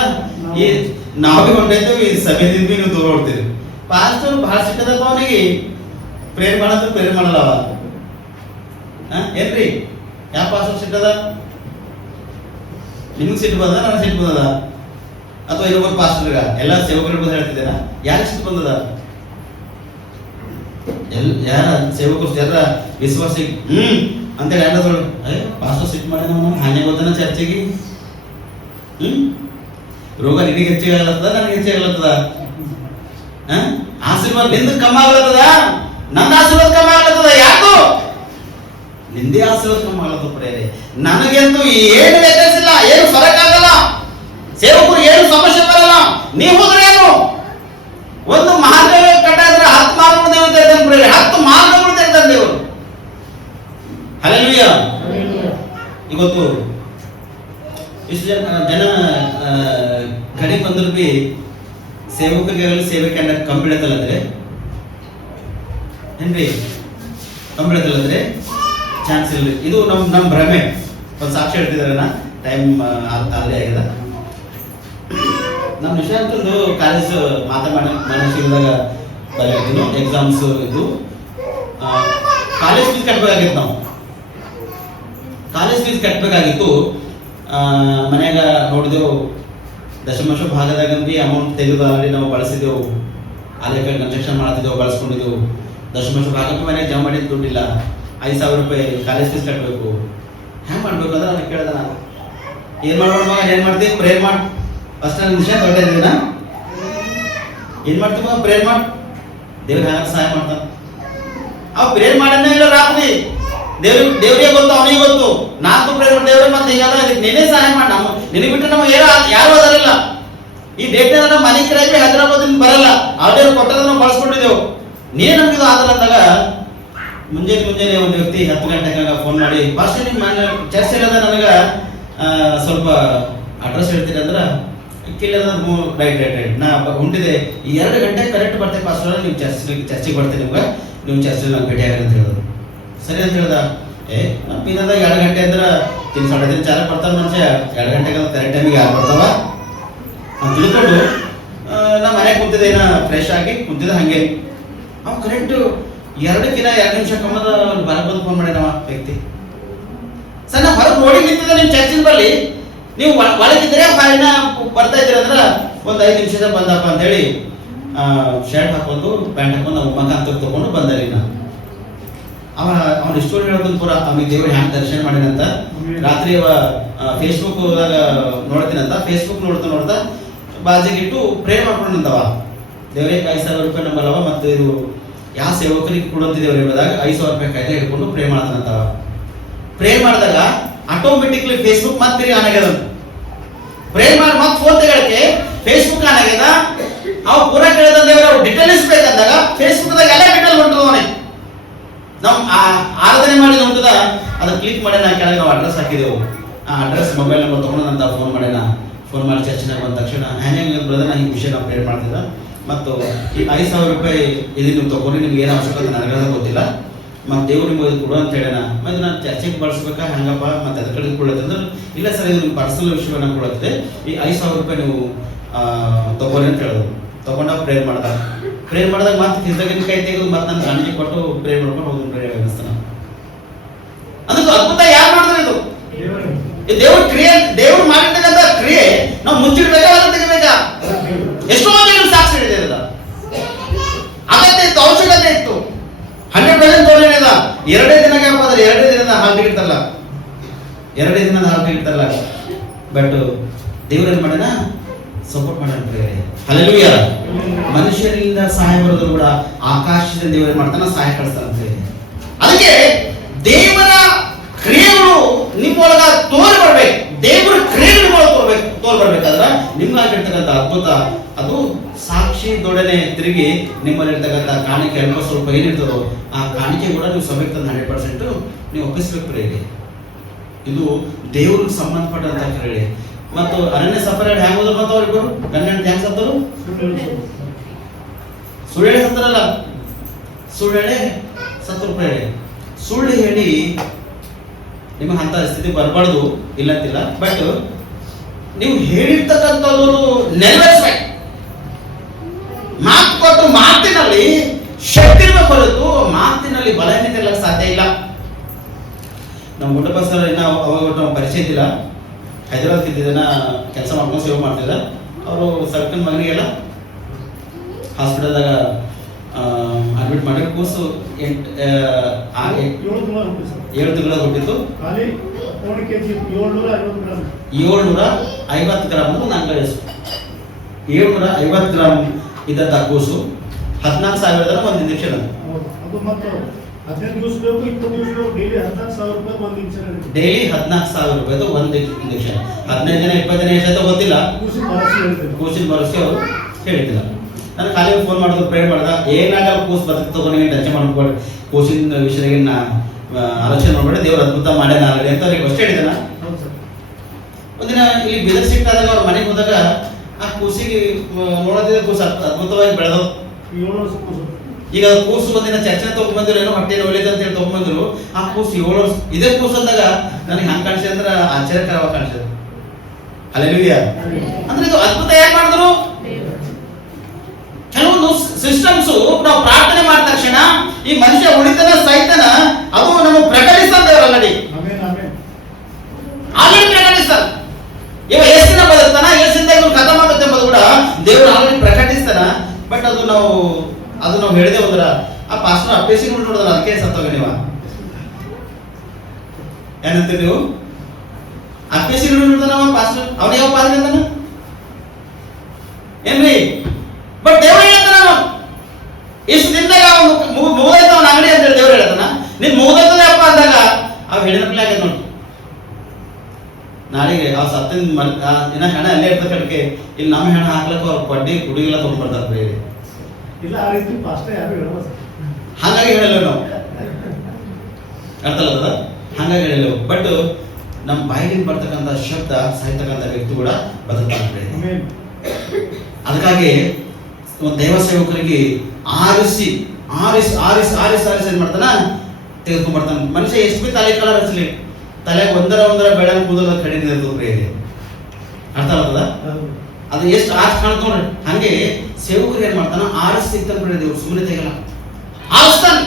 ಈ ನಾವು ಹೊಂಟೈತೇವೆ, ಈ ಸಭೆದಿಂದ ನೀವು ದೂರ ಹೊಡ್ತೀರಿ. ಪಾಸ್ಟರ್ ಬಹಳ ಸಿಕ್ಕದಪ್ಪ ಅವನಿಗೆ, ಪ್ರೇರ್ ಮಾಡಂತ ಪ್ರೇರ್ ಮಾಡಲ್ಲವ. ಏನ್ರಿ ಯಾವ ಪಾಸ್ಟರ್ ಸಿಕ್ಕದ? ನಿಮ್ಗೆ ಸಿಟ್ಟು ಬಂದ, ನನಗೆ ಸಿಟ್ಟು ಬಂದದ? ಅಥವಾ ಇನ್ನೊಬ್ಬರು ಪಾಸ್ಟರ್ಗ ಎಲ್ಲ ಸೇವಕರ ಬಂದು ಹೇಳ್ತಿದ್ದೇನ? ಯಾರಿಗೆ ಸಿಟ್ಟು ಬಂದದ? ಯಾರ ಸೇವಕರು ಯಾರ ವಿಶ್ವಾಸಿ ಅಂತೇಳಿ ಎಲ್ಲ ಪಾಸ್ಟರ್ ಸಿಟ್ಟು ಮಾಡಿ ಹಾಗೆ ಗೊತ್ತಾನ ಚರ್ಚೆಗೆ. ರೋಗ ನಿನಗೆ ಹೆಚ್ಚಿಗೆ ಆಗ್ಲತ್ತದ, ನನಗೆ ಹೆಚ್ಚಿಗೆ ಆಗ್ಲತ್ತದ? ಆಶೀರ್ವಾದ ನಿಂದ ಕಮ್ಮ ಆಗ್ಲತ್ತದ, ನನ್ನ ಆಶೀರ್ವಾದ ಕಮ್ಮ ಆಗ್ಲತ್ತದ? ಯಾಕೋ ನಿಂದೇ ಆಶೀರ್ವಾದ ಕಮ್ಮ ಆಗ್ಲತ್ತ ಪ್ರೇರೆ. ನನಗೆಂತೂ ಏನು ವ್ಯತ್ಯಾಸಿಲ್ಲ, ಏನು ಫರಕ್ ಆಗಲ್ಲ, ಸೇವಕರು ಏನು ಸಮಸ್ಯೆ ಬರಲ್ಲ. ನೀವು ಹೋದ್ರೆ ಏನು ಒಂದು ಮಾರ್ಗ ಕಟ್ಟಾದ್ರೆ 10 ಮಾರ್ಗಗಳು ದೇವರು ತೆರೆದಾನೆ ಪ್ರೇರೆ, 10 ಮಾರ್ಗಗಳು ತೆರೆದಾನೆ ದೇವರು. ಹಲ್ಲೆಲೂಯಾ. ಇವತ್ತು ಇಷ್ಟು ಜನ ಕಡೆ ಬಂದ್ರು ಬಿ ಸೇವಕರಿಗೆ ಸೇವಕ ಕಂಬಿಡತಲ್ಲಂದ್ರೆ ಏನ್ರಿ, ಕಂಬಿಡತಲ್ಲಂದ್ರೆ ಚಾನ್ಸ್ ಇಲ್ಲ. ಇದು ನಮ್ಮ ಭ್ರಮೆ. ಒಂದು ಸಾಕ್ಷಿ ಹೇಳ್ತಿದಾರೆ, ಟೈಮ್ ಅಲ್ಲೇ ಆಗಿದೆ. ನಮ್ಮ ನಿಶಾಂತಂದು ಕಾಲೇಜ್ ಮಾತಾಡಿದಾಗ ಬರೀತೀನಿ, ಎಕ್ಸಾಮ್ಸ್ ಇದ್ದು ಕಾಲೇಜ್ ಫೀಸ್ ಕಟ್ಟಬೇಕಾಗಿತ್ತು. ನಾವು ಕಾಲೇಜ್ ಫೀಸ್ ಕಟ್ಟಬೇಕಾಗಿತ್ತು. ಮನ್ಯಾಗ ನೋಡಿದೆವು, ದಶಮಾಂಶ ಭಾಗದಾಗ ಅಮೌಂಟ್ ತೆಗೆದು ಆಲ್ರೆಡಿ ನಾವು ಬಳಸಿದೆವು. ಅಲ್ಲೇ ಕನ್ಸ್ಟ್ರಕ್ಷನ್ ಮಾಡ್ತಿದ್ದೆವು, ಬಳಸ್ಕೊಂಡಿದ್ದೆವು. ದಶಮಾಂಶ ಭಾಗಕ್ಕೆ ಮನೆಗೆ ಜಮಾ ಮಾಡಿದ ದುಡ್ಡಿಲ್ಲ. 5,000 ರೂಪಾಯಿ ಕಾಲೇಜ್ ಫೀಸ್ ಕಟ್ಟಬೇಕು. ಹೆಂಗೆ ಮಾಡ್ಬೇಕು ಅಂದ್ರೆ ನನಗೆ ಕೇಳಿದೆ, ನಾನು ಏನು ಮಾಡ್ಬೇಡ ಮಗ, ಏನು ಮಾಡ್ತೀವಿ? ಪ್ರೇರ್ ಮಾಡಿ. ಫಸ್ಟ್ ನನ್ನ ವಿಷಯ ತೊಗೊಂಡಿದ್ದೀನ, ಏನು ಮಾಡ್ತೀವಿ ಮಗ? ಪ್ರೇರ್ ಮಾಡಿ, ದೇವ್ರ ಹ್ಯಾಂಗ ಸಹಾಯ ಮಾಡ್ತಾನೆ. ಅವ್ ಪ್ರೇರ್ ಮಾಡನೇ ಇಲ್ಲ ರಾತ್ರಿ ದೇವ್ರಿಗೆ ಗೊತ್ತು, ಅವನಿಗೆ ಗೊತ್ತು. ನಾಲ್ಕು ಪ್ರೇ ಮಾಡಿ ದೇವ್ರೆ ಮತ್ತೆ ಹೀಗಾದ ಇದಕ್ಕೆ ನೀನೇ ಸಹಾಯ ಮಾಡಿ. ನಮ್ಮ ನಿನಗೆ ಬಿಟ್ಟು ನಮಗೆ ಯಾರು ಅದರಿಲ್ಲ. ಈ ಡೇಟ್ ನಮ್ಮ ಮನೆ ಕಡೆ ಹೈದರಾಬಾದ್ ಬರಲ್ಲ, ಆರ್ಡರ್ ಕೊಟ್ಟದ ನಾವು ಬಳಸ್ಕೊಂಡಿದ್ದೆವು. ನೀನೇ ನಮ್ಗೆ ಇದು ಆದಲ್ಲ ಅಂದಾಗ ಮುಂಜಾನೆ ಒಂದು ವ್ಯಕ್ತಿ 10 ಗಂಟೆಗೆ ಫೋನ್ ಮಾಡಿ, ಫಸ್ಟ್ ನಿಮ್ಮ ಮನೆ ಚರ್ಚ್ ಇಲ್ಲದ ನನಗೆ ಸ್ವಲ್ಪ ಅಡ್ರೆಸ್ ಹೇಳ್ತೀನಿ ಅಂದ್ರೆ ರೈಟ್ ನಾ ಹೊಂಟಿದೆ, ಈ 2 ಗಂಟೆ ಕರೆಕ್ಟ್ ಬರ್ತೇನೆ ಪಾಸ್ಟರ್, ನೀವು ಚರ್ಚಿಗೆ ಬರ್ತೇನೆ, ನೀವು ಚರ್ಚಲ್ಲಿ ನಾನು ಭೇಟಿ ಆಗಿ ಅಂತ ಹೇಳಿದ್ರು. ಸರಿ ಅಂತ ಹೇಳ್ದ. ನಮ್ಮ ಇನ್ನೊಂದಾಗ 2 ಗಂಟೆ ಅಂದ್ರೆ 3-3:30 ಚಾರ ಬರ್ತಾನೆ ಮನುಷ್ಯ, 2 ಗಂಟೆಗೆ ಕರೆಕ್ಟ್ ಟೈಮಿಗೆ ಯಾರು ಬರ್ತಾವ ಅಂತ ತಿಳ್ಕೊಂಡು ನಾ ಮನೆಗೆ ಕುಂತಿದ್ದೆ, ಫ್ರೆಶ್ ಆಗಿ ಕುಂತಿದ್ದೆ. ಹಂಗೆ ಅವ್ ಕರೆಕ್ಟ್ 2 ನಿಮಿಷ ಕಮ್ಮದ ಹೊರಗೆ ಬಂದು ಫೋನ್ ಮಾಡಿ ನಮ್ಮ ವ್ಯಕ್ತಿ, ಸರ್ ನಾ ಹೊರಗೆ ನೋಡಿ ನಿಂತಿದ್ದೆ, ನಿಮ್ಮ ಚರ್ಚಿನ ಬರಲಿ, ನೀವು ಒಳಗಿದ್ರೆ ಬಾಯಿನ ಬರ್ತಾ ಇದ್ದೀರ ಅಂದ್ರೆ ಒಂದು 5 ನಿಮಿಷದ ಬಂದಪ್ಪ ಅಂತ ಹೇಳಿ ಶರ್ಟ್ ಹಾಕೊಂಡು ಪ್ಯಾಂಟ್ ಹಾಕೊಂಡು ನಾವು ಮಗ ಅಂತ ತಗೊಂಡು ಬಂದರಿ. ಅವ್ನ ಸ್ಟೋರಿ ಹೇಳೋದನ್ನ ಪೂರ ಅವ್ನಿಗೆ ದೇವ್ರು ಹ್ಯಾಂಗ ದರ್ಶನ ಮಾಡಿದಂತ. ರಾತ್ರಿ ಫೇಸ್ಬುಕ್ ನೋಡ್ತೀನಂತ, ಫೇಸ್ಬುಕ್ ನೋಡ್ತಾ ಬಾಜಿಗಿಟ್ಟು ಪ್ರೇ ಮಾಡ್ಕೊಂಡಂತವ, ದೇವರೇ 5,000 ರೂಪಾಯಿ ನಂಬಲ್ಲವ, ಮತ್ತು ಇದು ಯಾವ ಸೇವಕರಿಗೆ ಕೊಡುವಂತ ದೇವ್ರು ಹೇಳಿದಾಗ 5,000 ರೂಪಾಯಿ ಕೈಲಿ ಹಿಡ್ಕೊಂಡು ಪ್ರೇ ಮಾಡ್ತಾನಂತವ. ಪ್ರೇ ಮಾಡಿದಾಗ ಆಟೋಮೆಟಿಕ್ಲಿ ಫೇಸ್ಬುಕ್ ಮತ್ತೆ ಆನ್ ಆಗ್ಯದ. ಪ್ರೇ ಮಾಡಿ ಮತ್ತೆ ಫೋನ್ ತೆಗೊಳಕ್ಕೆ ಫೇಸ್ಬುಕ್ ಆನ್ ಆಗ್ಯದ. ಅವ್ ಪೂರ ಕೇಳಿದಂದ್ರೆ ಅವ್ರು ಡಿಟೇಲ್ಸ್ ಬೇಕಂದಾಗ ಫೇಸ್ಬುಕ್ದಾಗ ಎಲ್ಲ ಡಿಟೇಲ್ ಹೊಂಟದವನೇ. ನಾವು ಆರಾಧನೆ ಮಾಡಿ ನೋಡ್ತದ ಅದನ್ನ ಕ್ಲಿಕ್ ಮಾಡಿ ನಾ ಕೆಳಗೆ ನಾವು ಅಡ್ರೆಸ್ ಹಾಕಿದೆವು. ಆ ಅಡ್ರೆಸ್ ಮೊಬೈಲ್ ನಂಬರ್ ತೊಗೊಂಡಂತ ಫೋನ್ ಮಾಡಿ ಚರ್ಚಿನಾಗ ಬಂದ ತಕ್ಷಣ ಹ್ಯಾಂಗ್ ಬ್ರದರ್ ನಾ ಈ ವಿಷಯ ನಾವು ಪ್ರೇರ್ ಮಾಡ್ತಿದ್ದ, ಮತ್ತು ಈ 5,000 ರೂಪಾಯಿ ಇದು ನೀವು ತಗೊಂಡು ನಿಮ್ಗೆ ಏನು ಅವಶ್ಯಕತೆ ನನಗೆ ಗೊತ್ತಿಲ್ಲ, ಮತ್ತು ದೇವ್ರು ನಿಮ್ಗೆ ಇದು ಕೊಡು ಅಂತ ಹೇಳೋಣ, ಮತ್ತು ನಾನು ಚರ್ಚೆಗೆ ಬಳಸ್ಬೇಕಾ ಹೆಂಗಪ್ಪ, ಮತ್ತು ಅದ್ರ ಕಡೆ ಕೊಡತ್ತಂದ್ರೆ ಇಲ್ಲ ಸರ್ ಇದು ನಿಮ್ಮ ಪರ್ಸನಲ್ ವಿಷಯವನ್ನು ಕೊಡುತ್ತೆ, ಈ 5,000 ರೂಪಾಯಿ ನೀವು ತಗೋರಿ ಅಂತ ಹೇಳಿದ್ರು. ತಗೊಂಡಾಗ ಪ್ರೇರ್ ಮಾಡಿದಾಗ ಮತ್ತೆ ಕಿಸ್ದಾಗಿನ ಕೈ ತೆಗೆದು ಮತ್ತೆ ನನ್ನ ಗಂಡಿಗೆ ಕೊಟ್ಟು ಪ್ರೇರ್ ಮಾಡ್ಕೊಂಡು ಹೋಗಿ ಪ್ರೇರ್ ವ್ಯವಸ್ಥೆ. ಅದಕ್ಕೆ ಅದ್ಭುತ ಯಾರು ಮಾಡಿದ್ರೆ ಇದು ದೇವ್ರು ಮಾಡಿರ್ತಕ್ಕಂಥ ಕ್ರಿಯೆ ನಾವು ಮುಚ್ಚಿಡ್ಬೇಕಾ ಅದನ್ನ ತೆಗಿಬೇಕಾ? ಎಷ್ಟೋ ಜನರು ಸಾಕ್ಷಿ ಹೇಳಿದೆ, ಅಗತ್ಯ ಇತ್ತು, ಅವಶ್ಯಕತೆ ಇತ್ತು. 100% ತೋರಿದ 2 ದಿನಕ್ಕೆ ಹಾಕೋದ್ರೆ 2 ದಿನದ ಹಾಲ್ ಟಿಕೆಟ್ ತರಲ್ಲ, 2 ದಿನದ ಹಾಲ್ ಟಿಕೆಟ್ ತರಲ್ಲ. ಬಟ್ ದೇವ್ರೇನ್ ಮಾಡೋಣ, ಸಪೋರ್ಟ್ ಮಾಡೋಣ. ಹಲ್ಲೆಲೂಯಾ. ಮನುಷ್ಯರಿಂದ ಸಹಾಯ ಬರೋದು ಕೂಡ ಆಕಾಶದಿಂದ ದೇವರೇ ಮಾಡ್ತಾನೆ, ಸಹಾಯ ಕಳಿಸ್ತಾನೆ ಅಂತ ಹೇಳಿ. ಅದಕ್ಕೆ ದೇವರ ಕ್ರಿಯೆಗಳು ನಿಮ್ಮೊಳಗ ತೋರಿ ಬರ್ಬೇಕು. ದೇವರ ಕ್ರಿಯೆಗಳು ನಿಮ್ಮೊಳಗೆ ತೋರ್ ಬರ್ಬೇಕಾದ್ರೆ ನಿಮ್ಗಾಗಿರ್ತಕ್ಕಂಥ ಅದ್ಭುತ ಅದು ಸಾಕ್ಷಿ ದೊಡನೆ ತಿರುಗಿ ನಿಮ್ಮಲ್ಲಿರ್ತಕ್ಕಂಥ ಕಾಣಿಕೆ ಅಲ್ಪ ಸ್ವಲ್ಪ ಏನಿರ್ತದೋ ಆ ಕಾಣಿಕೆ ಕೂಡ ನೀವು ಸಭೆಗೆ ತಂದು 100% ನೀವು ಒಪ್ಪಿಸ್ಬೇಕು ಕ್ರಿಯೆಗೆ. ಇದು ದೇವ್ರಿಗೆ ಸಂಬಂಧಪಟ್ಟಂತ ಕ್ರಿಯೆ. ಮತ್ತು ಅರಣ್ಯ ಸಫರ ಹ್ಯಾಂಗ ಹೋದ್ರು ಮತ್ತು ಅವ್ರಿಬ್ಬರು ಗಂಡ ಹ್ಯಾಂಗ್ ಸತ್ತರು? ಸುಳ್ಳು ಹೇಳಿ ಸತ್ತಾರಲ್ಲ, ಸುಳ್ಳು ಹೇಳಿ ಸತ್ತು ಹೇಳಿ. ಸುಳ್ಳು ಹೇಳಿ ನಿಮಗೆ ಅಂತ ಸ್ಥಿತಿ ಬರಬಾರ್ದು ಇಲ್ಲಂತಿಲ್ಲ, ಬಟ್ ನೀವು ಹೇಳಿರ್ತಕ್ಕಂಥದ್ದು ನೆರವೇರಿಸ್ಬೇಕು. ಮಾತು ಕೊಟ್ಟು ಮಾತಿನಲ್ಲಿ ಶಕ್ತಿ ಹೊರತು ಮಾತಿನಲ್ಲಿ ಬಲ ಏನಿದೆ ಸಾಧ್ಯ ಇಲ್ಲ. ನಮ್ಮ ಗುಡ್ಡಪ್ಪ ಸರ್ ಇನ್ನ ಅವಾಗ ಪರಿಚಯ ಇದ್ದಿಲ್ಲ, ಹೈದರಾಬಾದ್ ಇದ್ದಿದ್ದನ್ನ ಕೆಲಸ ಮಾಡ್ಕೊಂಡು ಸೇವೆ ಮಾಡ್ತಿದ್ದ. ಅವರು ಸರ್ಕಲ್ ಮಗನಿಗೆಲ್ಲ ಹಾಸ್ಪಿಟಲ್ದಾಗ ಅಡ್ಮಿಟ್ ಮಾಡಿ ಕೂಸು 7 ತಿಂಗಳ ಹುಟ್ಟಿತ್ತು. 750 ಗ್ರಾಮ್ ಒಂದು ಅಂಗಡಿ ಹೆಸರು, 750 ಗ್ರಾಮ್ ಇದ್ದಂತ ಕೂಸು 14,000 ಒಂದು ಇಂಜೆಕ್ಷನ್. ಡೈಲಿ 14,000 ರೂಪಾಯಿದು ಒಂದು ಇಂಜೆಕ್ಷನ್. 15 ಜನ 20 ಜನ ಎಷ್ಟೈತೆ ಗೊತ್ತಿಲ್ಲ, ಕೂಸಿನ ಭರವಸೆ ಅವರು ಹೇಳಿದ್ದಿಲ್ಲ. ನಾನು ಖಾಲಿ ಫೋನ್ ಮಾಡಿದ್ರು, ಪ್ರೇರ್ ಮಾಡ್ದ, ಏನಾಗಲ್ಲ ಕೂಸು ಬದುಕು ತಗೊಂಡು ಟಚ್ ಮಾಡ್ಕೊಡಿ, ಕೂಸಿನ ವಿಷಯದಾಗ ನಾ ಆಲೋಚನೆ ಮಾಡ್ಬೇಡಿ, ದೇವ್ರ ಅದ್ಭುತ ಮಾಡ್ಯಾನ ಅಂತ ಅವ್ರಿಗೆ ಅಷ್ಟೇ ಹೇಳಿದಾನ. ಒಂದಿನ ಇಲ್ಲಿ ಬಿದರ್ ಸಿಕ್ಕಾದಾಗ ಅವ್ರ ಮನೆಗೆ ಹೋದಾಗ ಆ ಕೂಸಿಗೆ ನೋಡೋದಿದ್ರೆ ಕೂಸು ಅದ್ಭುತವಾಗಿ ಬೆಳೆದವು. ಈಗ ಕೂಸು ಒಂದಿನ ಚರ್ಚೆ ತಗೊಂಡ್ಬಂದ್ರು, ಏನೋ ಹೊಟ್ಟೆ ಒಳ್ಳೇದು ಅಂತ ಹೇಳಿ ತಗೊಂಡ್ಬಂದ್ರು. ಆ ಕೂಸು 7 ವರ್ಷ ಇದೇ ಕೂಸು ಅಂದಾಗ ನನಗೆ ಹಂಗೆ ಕಾಣಿಸಿದೆ ಅಂದ್ರೆ ಆಶ್ಚರ್ಯಕರವಾಗಿ ಕಾಣಿಸಿದೆ. ಹಲ್ಲೆಲೂಯಾ. ಅಂದ್ರೆ ಇದು ಅದ್ಭುತ ಯಾಕೆ ಮಾಡಿದ್ರು? ಕೆಲವೊಂದು ಸಿಸ್ಟಮ್ಸ್ ನಾವು ಪ್ರಾರ್ಥನೆ ಮಾಡಿದ ತಕ್ಷಣ ಈ ಮನುಷ್ಯ ಉಳಿತನ ಸೈತನ ಅದು ನಮಗೆ ಪ್ರಕಟಿಸ್ತಾನೆ ದೇವರು ಆಲ್ರೆಡಿ ಪ್ರಕಟಿಸ್ತಾನೆ. ಇವ ಏಸಿನ ಬದುಕ್ತಾನ, ಏಸಿಂದ ಇವ್ರು ಖತಮ್ ಆಗುತ್ತೆ ಎಂಬುದು ಕೂಡ ದೇವರು ಆಲ್ರೆಡಿ ಪ್ರಕಟಿಸ್ತಾನ. ಬಟ್ ಅದು ನಾವು ಹೇಳಿದೆ ಹೋದ್ರ ಆ ಪಾಸ್ಟರ್ ಅಪ್ಪೇಸಿ ನೋಡಿದ್ರೆ ಅದಕ್ಕೆ ಸತ್ತೋಗ ನೀವ ಏನಂತೀರಿ ನೀವು? ಅಪ್ಪೇಸಿ ನೋಡಿರ್ತಾನ ಪಾಸ್ಟರ್, ಅವನು ಯಾವ ಪಾದ್ರೆ ಅಂತಾನ ಏನ್ರಿ? ಬಟ್ ದೇವ್ರು ಹೇಳ್ತಾನ ಇಷ್ಟು ದಿನದಾಗ ಅವನು ಮುಗಿದೈತ ಅವನ ಅಂಗಡಿ ಅಂತ ಹೇಳಿ ದೇವ್ರು ಹೇಳ್ತಾನ. ನೀನ್ ಮುಗಿದೈತದಪ್ಪ ಅಂದಾಗ ಆಗ್ಯದ ನೋಡಿ. ನಾಳೆಗೆ ಆ ಸತ್ತಿನ ಇನ್ನ ಹೆಣ ಅಲ್ಲೇ ಇರ್ತದೆ ಕಡೆಗೆ, ಇಲ್ಲಿ ನಮ್ಮ ಹೆಣ ಹಾಕ್ಲಕ್ಕ ಅವ್ರು ಬಡ್ಡಿ ಕುಡಿಗೆಲ್ಲ ತೊಗೊಂಡ್ಬರ್ತಾರೆ ಬೇರೆ. ಇಲ್ಲ ಆ ರೀತಿ ಫಾಸ್ಟ್ ಯಾರು ಹೇಳೋದು. ಹಾಗಾಗಿ ಹೇಳಲ್ಲ ನಾವು, ಅರ್ಥ ಅಲ್ಲದ, ಹಾಗಾಗಿ ಹೇಳಲ್ಲ. ಬಟ್ ನಮ್ಮ ಬಾಯಿಗೆ ಬರ್ತಕ್ಕಂಥ ಶಬ್ದ ಸಾಯ್ತಕ್ಕಂಥ ವ್ಯಕ್ತಿ ಕೂಡ ಬದುಕ್ತಾರೆ. ಅದಕ್ಕಾಗಿ ಒಂದು ದೈವ ಸೇವಕರಿಗೆ ಆರಿಸಿ ಆರಿಸಿ ಆರಿಸಿ ಆರಿಸಿ ಆರಿಸಿ ಏನ್ ಮಾಡ್ತಾನ, ತೆಗೆದುಕೊಂಡ್ಬರ್ತಾನೆ. ಮನುಷ್ಯ ಎಷ್ಟು ಬಿ ತಲೆ ಕಾಲ ಹಚ್ಚಲಿ, ತಲೆ ಒಂದರ ಬೆಳೆ ಕೂದಲ ಕಡಿಮೆ ಇರ್ತದೆ. ಅರ್ಥ ಆಗ್ತದ? ಅದು ಎಷ್ಟು ಆರ್ಸ್ ಕಾಣ್ತ ನೋಡ್ರಿ. ಹಂಗೆ ಸೇವಕರು ಏನ್ ಮಾಡ್ತಾನ, ಆರಿಸಿ ತೆಗೆದುಕೊಂಡ್ರೆ ದೇವ್ರು ಸುಮ್ಮನೆ ತೆಗಲ್ಲ, ಆರಿಸ್ತಾನ.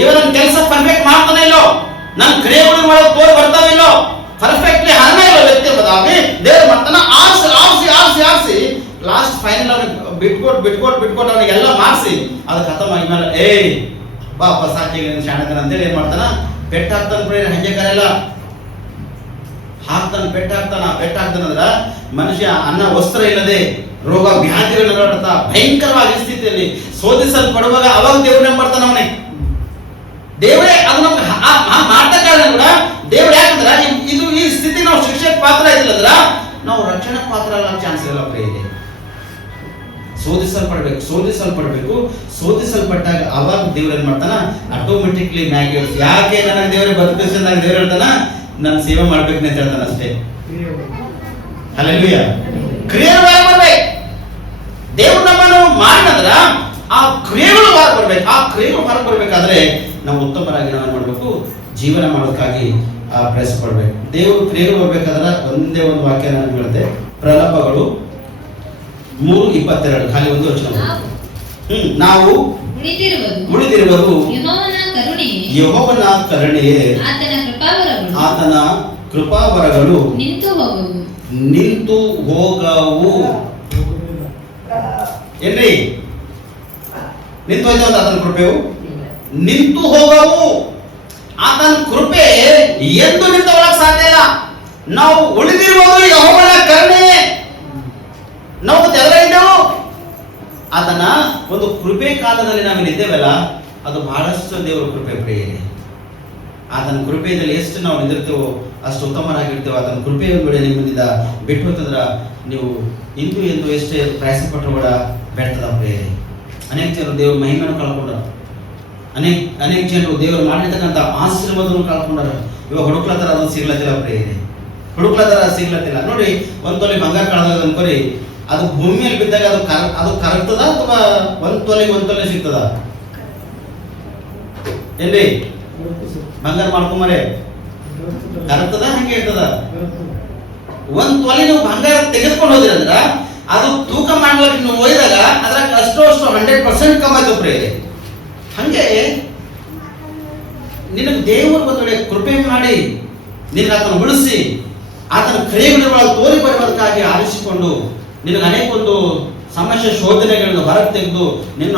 ಇವ ನನ್ನ ಕೆಲಸ ಪರ್ಫೆಕ್ಟ್ ಮಾಡ್ತಾನೆ ಇಲ್ಲೋ, ನನ್ನ ಕ್ರಿಯೆಗಳು ಮಾಡೋದು ತೋರ್ ಬರ್ತಾವಿಲ್ಲೋ, ಪರ್ಫೆಕ್ಟ್ಲಿ ಹರಣ ಇಲ್ಲೋ ವ್ಯಕ್ತಿ ಎಂಬುದಾಗಿ ದೇವ್ರು ಮಾಡ್ತಾನ ಆರಿಸಿ ಆರಿಸಿ ಆರಿಸಿ ಆರಿಸಿ ಲಾಸ್ಟ್ ಫೈನಲ್ ಅವನಿಗೆ ಬಿಟ್ಕೊಟ್ ಅವನಿಗೆಲ್ಲ ಮಾಡಿಸಿ ಅದು ಖತಮ್ ಆಗಿದ್ಮೇಲೆ ಏಯ್ ಬಾಪ ಸಾಕಿ ಶಾಣಕನ ಅಂತೇಳಿ ಏನ್ ಮಾಡ್ತಾನ, ಬೆಟ್ಟ ಹಾಕ್ತಾನ. ಹಂಗೆ ಕರೆಯಲ್ಲ, ಹಾಕ್ತಾನ, ಬೆಟ್ಟ ಹಾಕ್ತಾನಂದ್ರ ಮನುಷ್ಯ ಅನ್ನ ವಸ್ತ್ರ ಇಲ್ಲದೆ ರೋಗ ವ್ಯಾಧಿಗಳನ್ನು ನರಳುತ್ತಾ ಭಯಂಕರವಾಗಿ ಸ್ಥಿತಿಯಲ್ಲಿ ಶೋಧಿಸಲ್ಪಡುವಾಗ ಅವಾಗ ದೇವ್ರು ಏನ್ ಮಾಡ್ತಾನ, ಅವನಿಗೆ ದೇವರೇ ಅದು ನಮ್ಗೆ ಮಾಡ್ತಾ ಕಾರಣ ಕೂಡ ದೇವ್ರು. ಯಾಕಂದ್ರ ಇದು ಈ ಸ್ಥಿತಿ ನಾವು ಶಿಕ್ಷಕ ಪಾತ್ರ ಇಲ್ಲದ್ರ ನಾವು ರಕ್ಷಣಾ ಪಾತ್ರ ಆಗೋ ಚಾನ್ಸ್ ಇಲ್ಲ. ಪ್ರೇರಣೆ ಶೋಧಿಸಲ್ಪಟ್ಟಾಗ ಅವಾಗ ದೇವ್ರು ಏನ್ ಮಾಡ್ತಾನ, ಆಟೋಮೆಟಿಕ್ಲಿ ಮ್ಯಾಗೆ ಯಾಕೆ ನನ್ನ ದೇವರೇ ಬದುಕಿಸಿದಾಗ ದೇವ್ರು ಹೇಳ್ತಾನ, ನಾನು ಸೇವೆ ಮಾಡ್ಬೇಕು ಅಂತ ಹೇಳ್ತಾನ ಅಷ್ಟೇ. ಹಲ್ಲೆಲೂಯಾ. ಕ್ರಿಯೆಗಳು ಬರ್ಬೇಕು. ದೇವ್ರು ನಮ್ಮನ್ನು ಮಾಡಿದ್ರ ಆ ಕ್ರಿಯೆಗಳು ಹೊರಗೆ ಬರ್ಬೇಕು. ಆ ಕ್ರಿಯೆಗಳು ಹೊರಗೆ ಬರ್ಬೇಕಾದ್ರೆ ನಾವು ಉತ್ತಮರಾಗಿ ನಾವು ಮಾಡ್ಬೇಕು, ಜೀವನ ಮಾಡೋದಕ್ಕಾಗಿ ಪ್ರಯಾಸ ಪಡ್ಬೇಕು. ದೇವರು ಕ್ರಿಯೆಗಳು ಬರ್ಬೇಕಾದ್ರೆ ಒಂದೇ ಒಂದು ವಾಕ್ಯ ನಾನು ಹೇಳ್ತೆ, ಪ್ರಲಾಪಗಳು 3:22, ಖಾಲಿ ಒಂದು ವಚನ. ನಾವು ಉಳಿದಿರುವುದು ಯೆಹೋವನ ಕರುಣೆಯೇ, ಆತನ ಕೃಪಾವರಗಳು ನಿಂತು ಹೋಗವು. ಏನ್ರಿ ನಿಂತು ಹೋಯ್ತು? ಆತನ ಕೃಪೆಯು ನಿಂತು ಹೋಗವು. ಆತನ ಕೃಪೆ ಎಂದು ನಿಂತುಕೊಳ್ಳಕ್ಕೆ ಸಾಧ್ಯ ಇಲ್ಲ. ನಾವು ಉಳಿದಿರುವುದು ಯೆಹೋವನ ಕರುಣೆಯೇ. ನಾವು ತೆರೆದಿದ್ದೆವು ಆತನ ಒಂದು ಕೃಪೆ ಕಾಲದಲ್ಲಿ ನಾವಿದ್ದೇವಲ್ಲ, ಅದು ಬಹಳಷ್ಟು ದೇವರ ಕೃಪೆ ಪ್ರೇರಣೆ. ಆತನ ಕೃಪೆಯಲ್ಲಿ ಎಷ್ಟು ನಾವು ನಿಂದಿರ್ತೇವೋ ಅಷ್ಟು ಉತ್ತಮರಾಗಿರ್ತೇವೆ. ಆತನ ಕೃಪೆಯ ಬಿಡ ನಿಮ್ಮಿಂದ ಬಿಟ್ಟು ಹೋತಂದ್ರ ನೀವು ಇಂದು ಎಂದು ಎಷ್ಟೇ ಪ್ರಯಾಸ ಪಟ್ಟರು ಕೂಡ ಬೆಡ್ತದ ಪ್ರೇರಣೆ. ಅನೇಕ ಜನರು ದೇವ್ರ ಮಹಿಮೆಯನ್ನು ಕಳ್ಕೊಂಡರು, ಅನೇಕ ಜನರು ದೇವರು ಮಾಡಿರ್ತಕ್ಕಂಥ ಆಶೀರ್ವಾದವನ್ನು ಕಳ್ಕೊಂಡಾರ. ಇವಾಗ ಹುಡುಕ್ಲತ್ತಾರ, ಅದನ್ನು ಸಿಗ್ಲತ್ತಿಲ್ಲ ಪ್ರೇರಣೆ, ಸಿಗ್ಲತ್ತಿಲ್ಲ. ನೋಡಿ, ಒಂದು ತೊಲೆ ಬಂಗಾರ ಕಳೆದ ಅನ್ಕೋರಿ, ಅದು ಭೂಮಿಯಲ್ಲಿ ಬಿದ್ದಾಗ ಅದು ಕರಗ್ತದ ಅಥವಾ ಒಂದು ತೊಲೆ ಸಿಗ್ತದ? ಏನ್ರಿ ಬಂಗಾರ ಮಾಡ್ಕೊಂಬರೆ ಕರಗ್ತದ, ಹಂಗೆ ಇರ್ತದ? ಒಂದ್ ತೊಲೆ ನೀವು ಬಂಗಾರ ತೆಗೆದುಕೊಂಡು ಹೋದಿರಂದ್ರ ಅದು ತೂಕ ಮಾಡ್ಲಿಕ್ಕೆ ನೀವು ಒಯ್ದಾಗ ಅದ್ರಾಗ ಅಷ್ಟು 100% ಕಮ್ಮಿ ಆಯ್ತು ಪ್ರೇರೆ. ಹಂಗೆ ನಿನಗೆ ದೇವರು ಒಂದು ವೇಳೆ ಕೃಪೆ ಮಾಡಿ ನಿನಗೆ ಆತನ ಉಳಿಸಿ ಆತನ ಕ್ರಿಯೆಗಳ ತೋರಿ ಬರುವುದಕ್ಕಾಗಿ ಆರಿಸಿಕೊಂಡು ನಿನಗೆ ಅನೇಕ ಒಂದು ಸಮಸ್ಯೆ ಶೋಧನೆಗಳನ್ನು ಹೊರಗೆ ತೆಗೆದು ನಿನ್ನ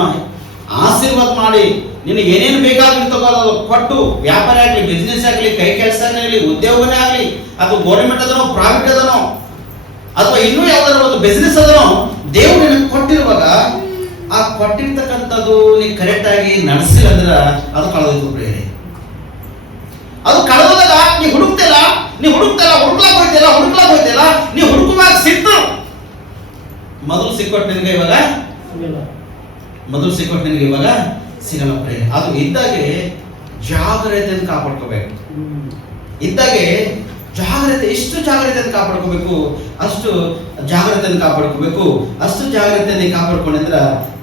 ಆಶೀರ್ವಾದ ಮಾಡಿ ನಿನಗೆ ಏನೇನು ಬೇಕಾಗಿರ್ತಕ್ಕೋ ಕೊಟ್ಟು, ವ್ಯಾಪಾರ ಆಗಲಿ, ಬಿಸ್ನೆಸ್ ಆಗಲಿ, ಕೈ ಕೆಲಸ ಆಗಲಿ, ಉದ್ಯೋಗನೇ ಆಗಲಿ, ಅದು ಗೌರ್ಮೆಂಟ್ ಅದನೋ ಪ್ರೈವೇಟ್ ಅದನೋ ಅಥವಾ ಇನ್ನೂ ಯಾವ್ದಾರ ಒಂದು ಬಿಸ್ನೆಸ್ ಅದನೋ, ದೇವ್ರು ನಿನಗೆ ಕೊಟ್ಟಿರುವಾಗ ಆ ಕೊಟ್ಟಿರ್ತಕ್ಕಂಥದ್ದು ನೀ ಕರೆಕ್ಟ್ ಆಗಿ ನಡೆಸಿಲ್ಲ ಅಂದ್ರೆ ಅದು ಕಳೆದೋಯ್ತು ಪ್ರೇರೆ. ಅದು ಕಳೆದೋದಾಗ ನೀ ಹುಡುಕ್ತಿಲ್ಲ, ಹುಡುಕ್ಲಾಕ್ ಹೋಯ್ತಿಲ್ಲ, ನೀ ಹುಡುಕುವಾಗ ಸಿಕ್ತು. ಮೊದಲು ಸಿಕ್ಕೊಟ್ಟು ನಿನಗೆ ಇವಾಗ ಸಿಗಲ್ಲ ಪ್ರೇರೆ. ಅದು ಇದ್ದಾಗೆ ಜಾಗ್ರತೆಯನ್ನು ಕಾಪಾಡ್ಕೋಬೇಕು. ಎಷ್ಟು ಜಾಗ್ರತೆಯನ್ನು ಕಾಪಾಡ್ಕೋಬೇಕು, ಅಷ್ಟು ಜಾಗ್ರತೆಯನ್ನು ಕಾಪಾಡ್ಕೊಂಡಿದ್ರ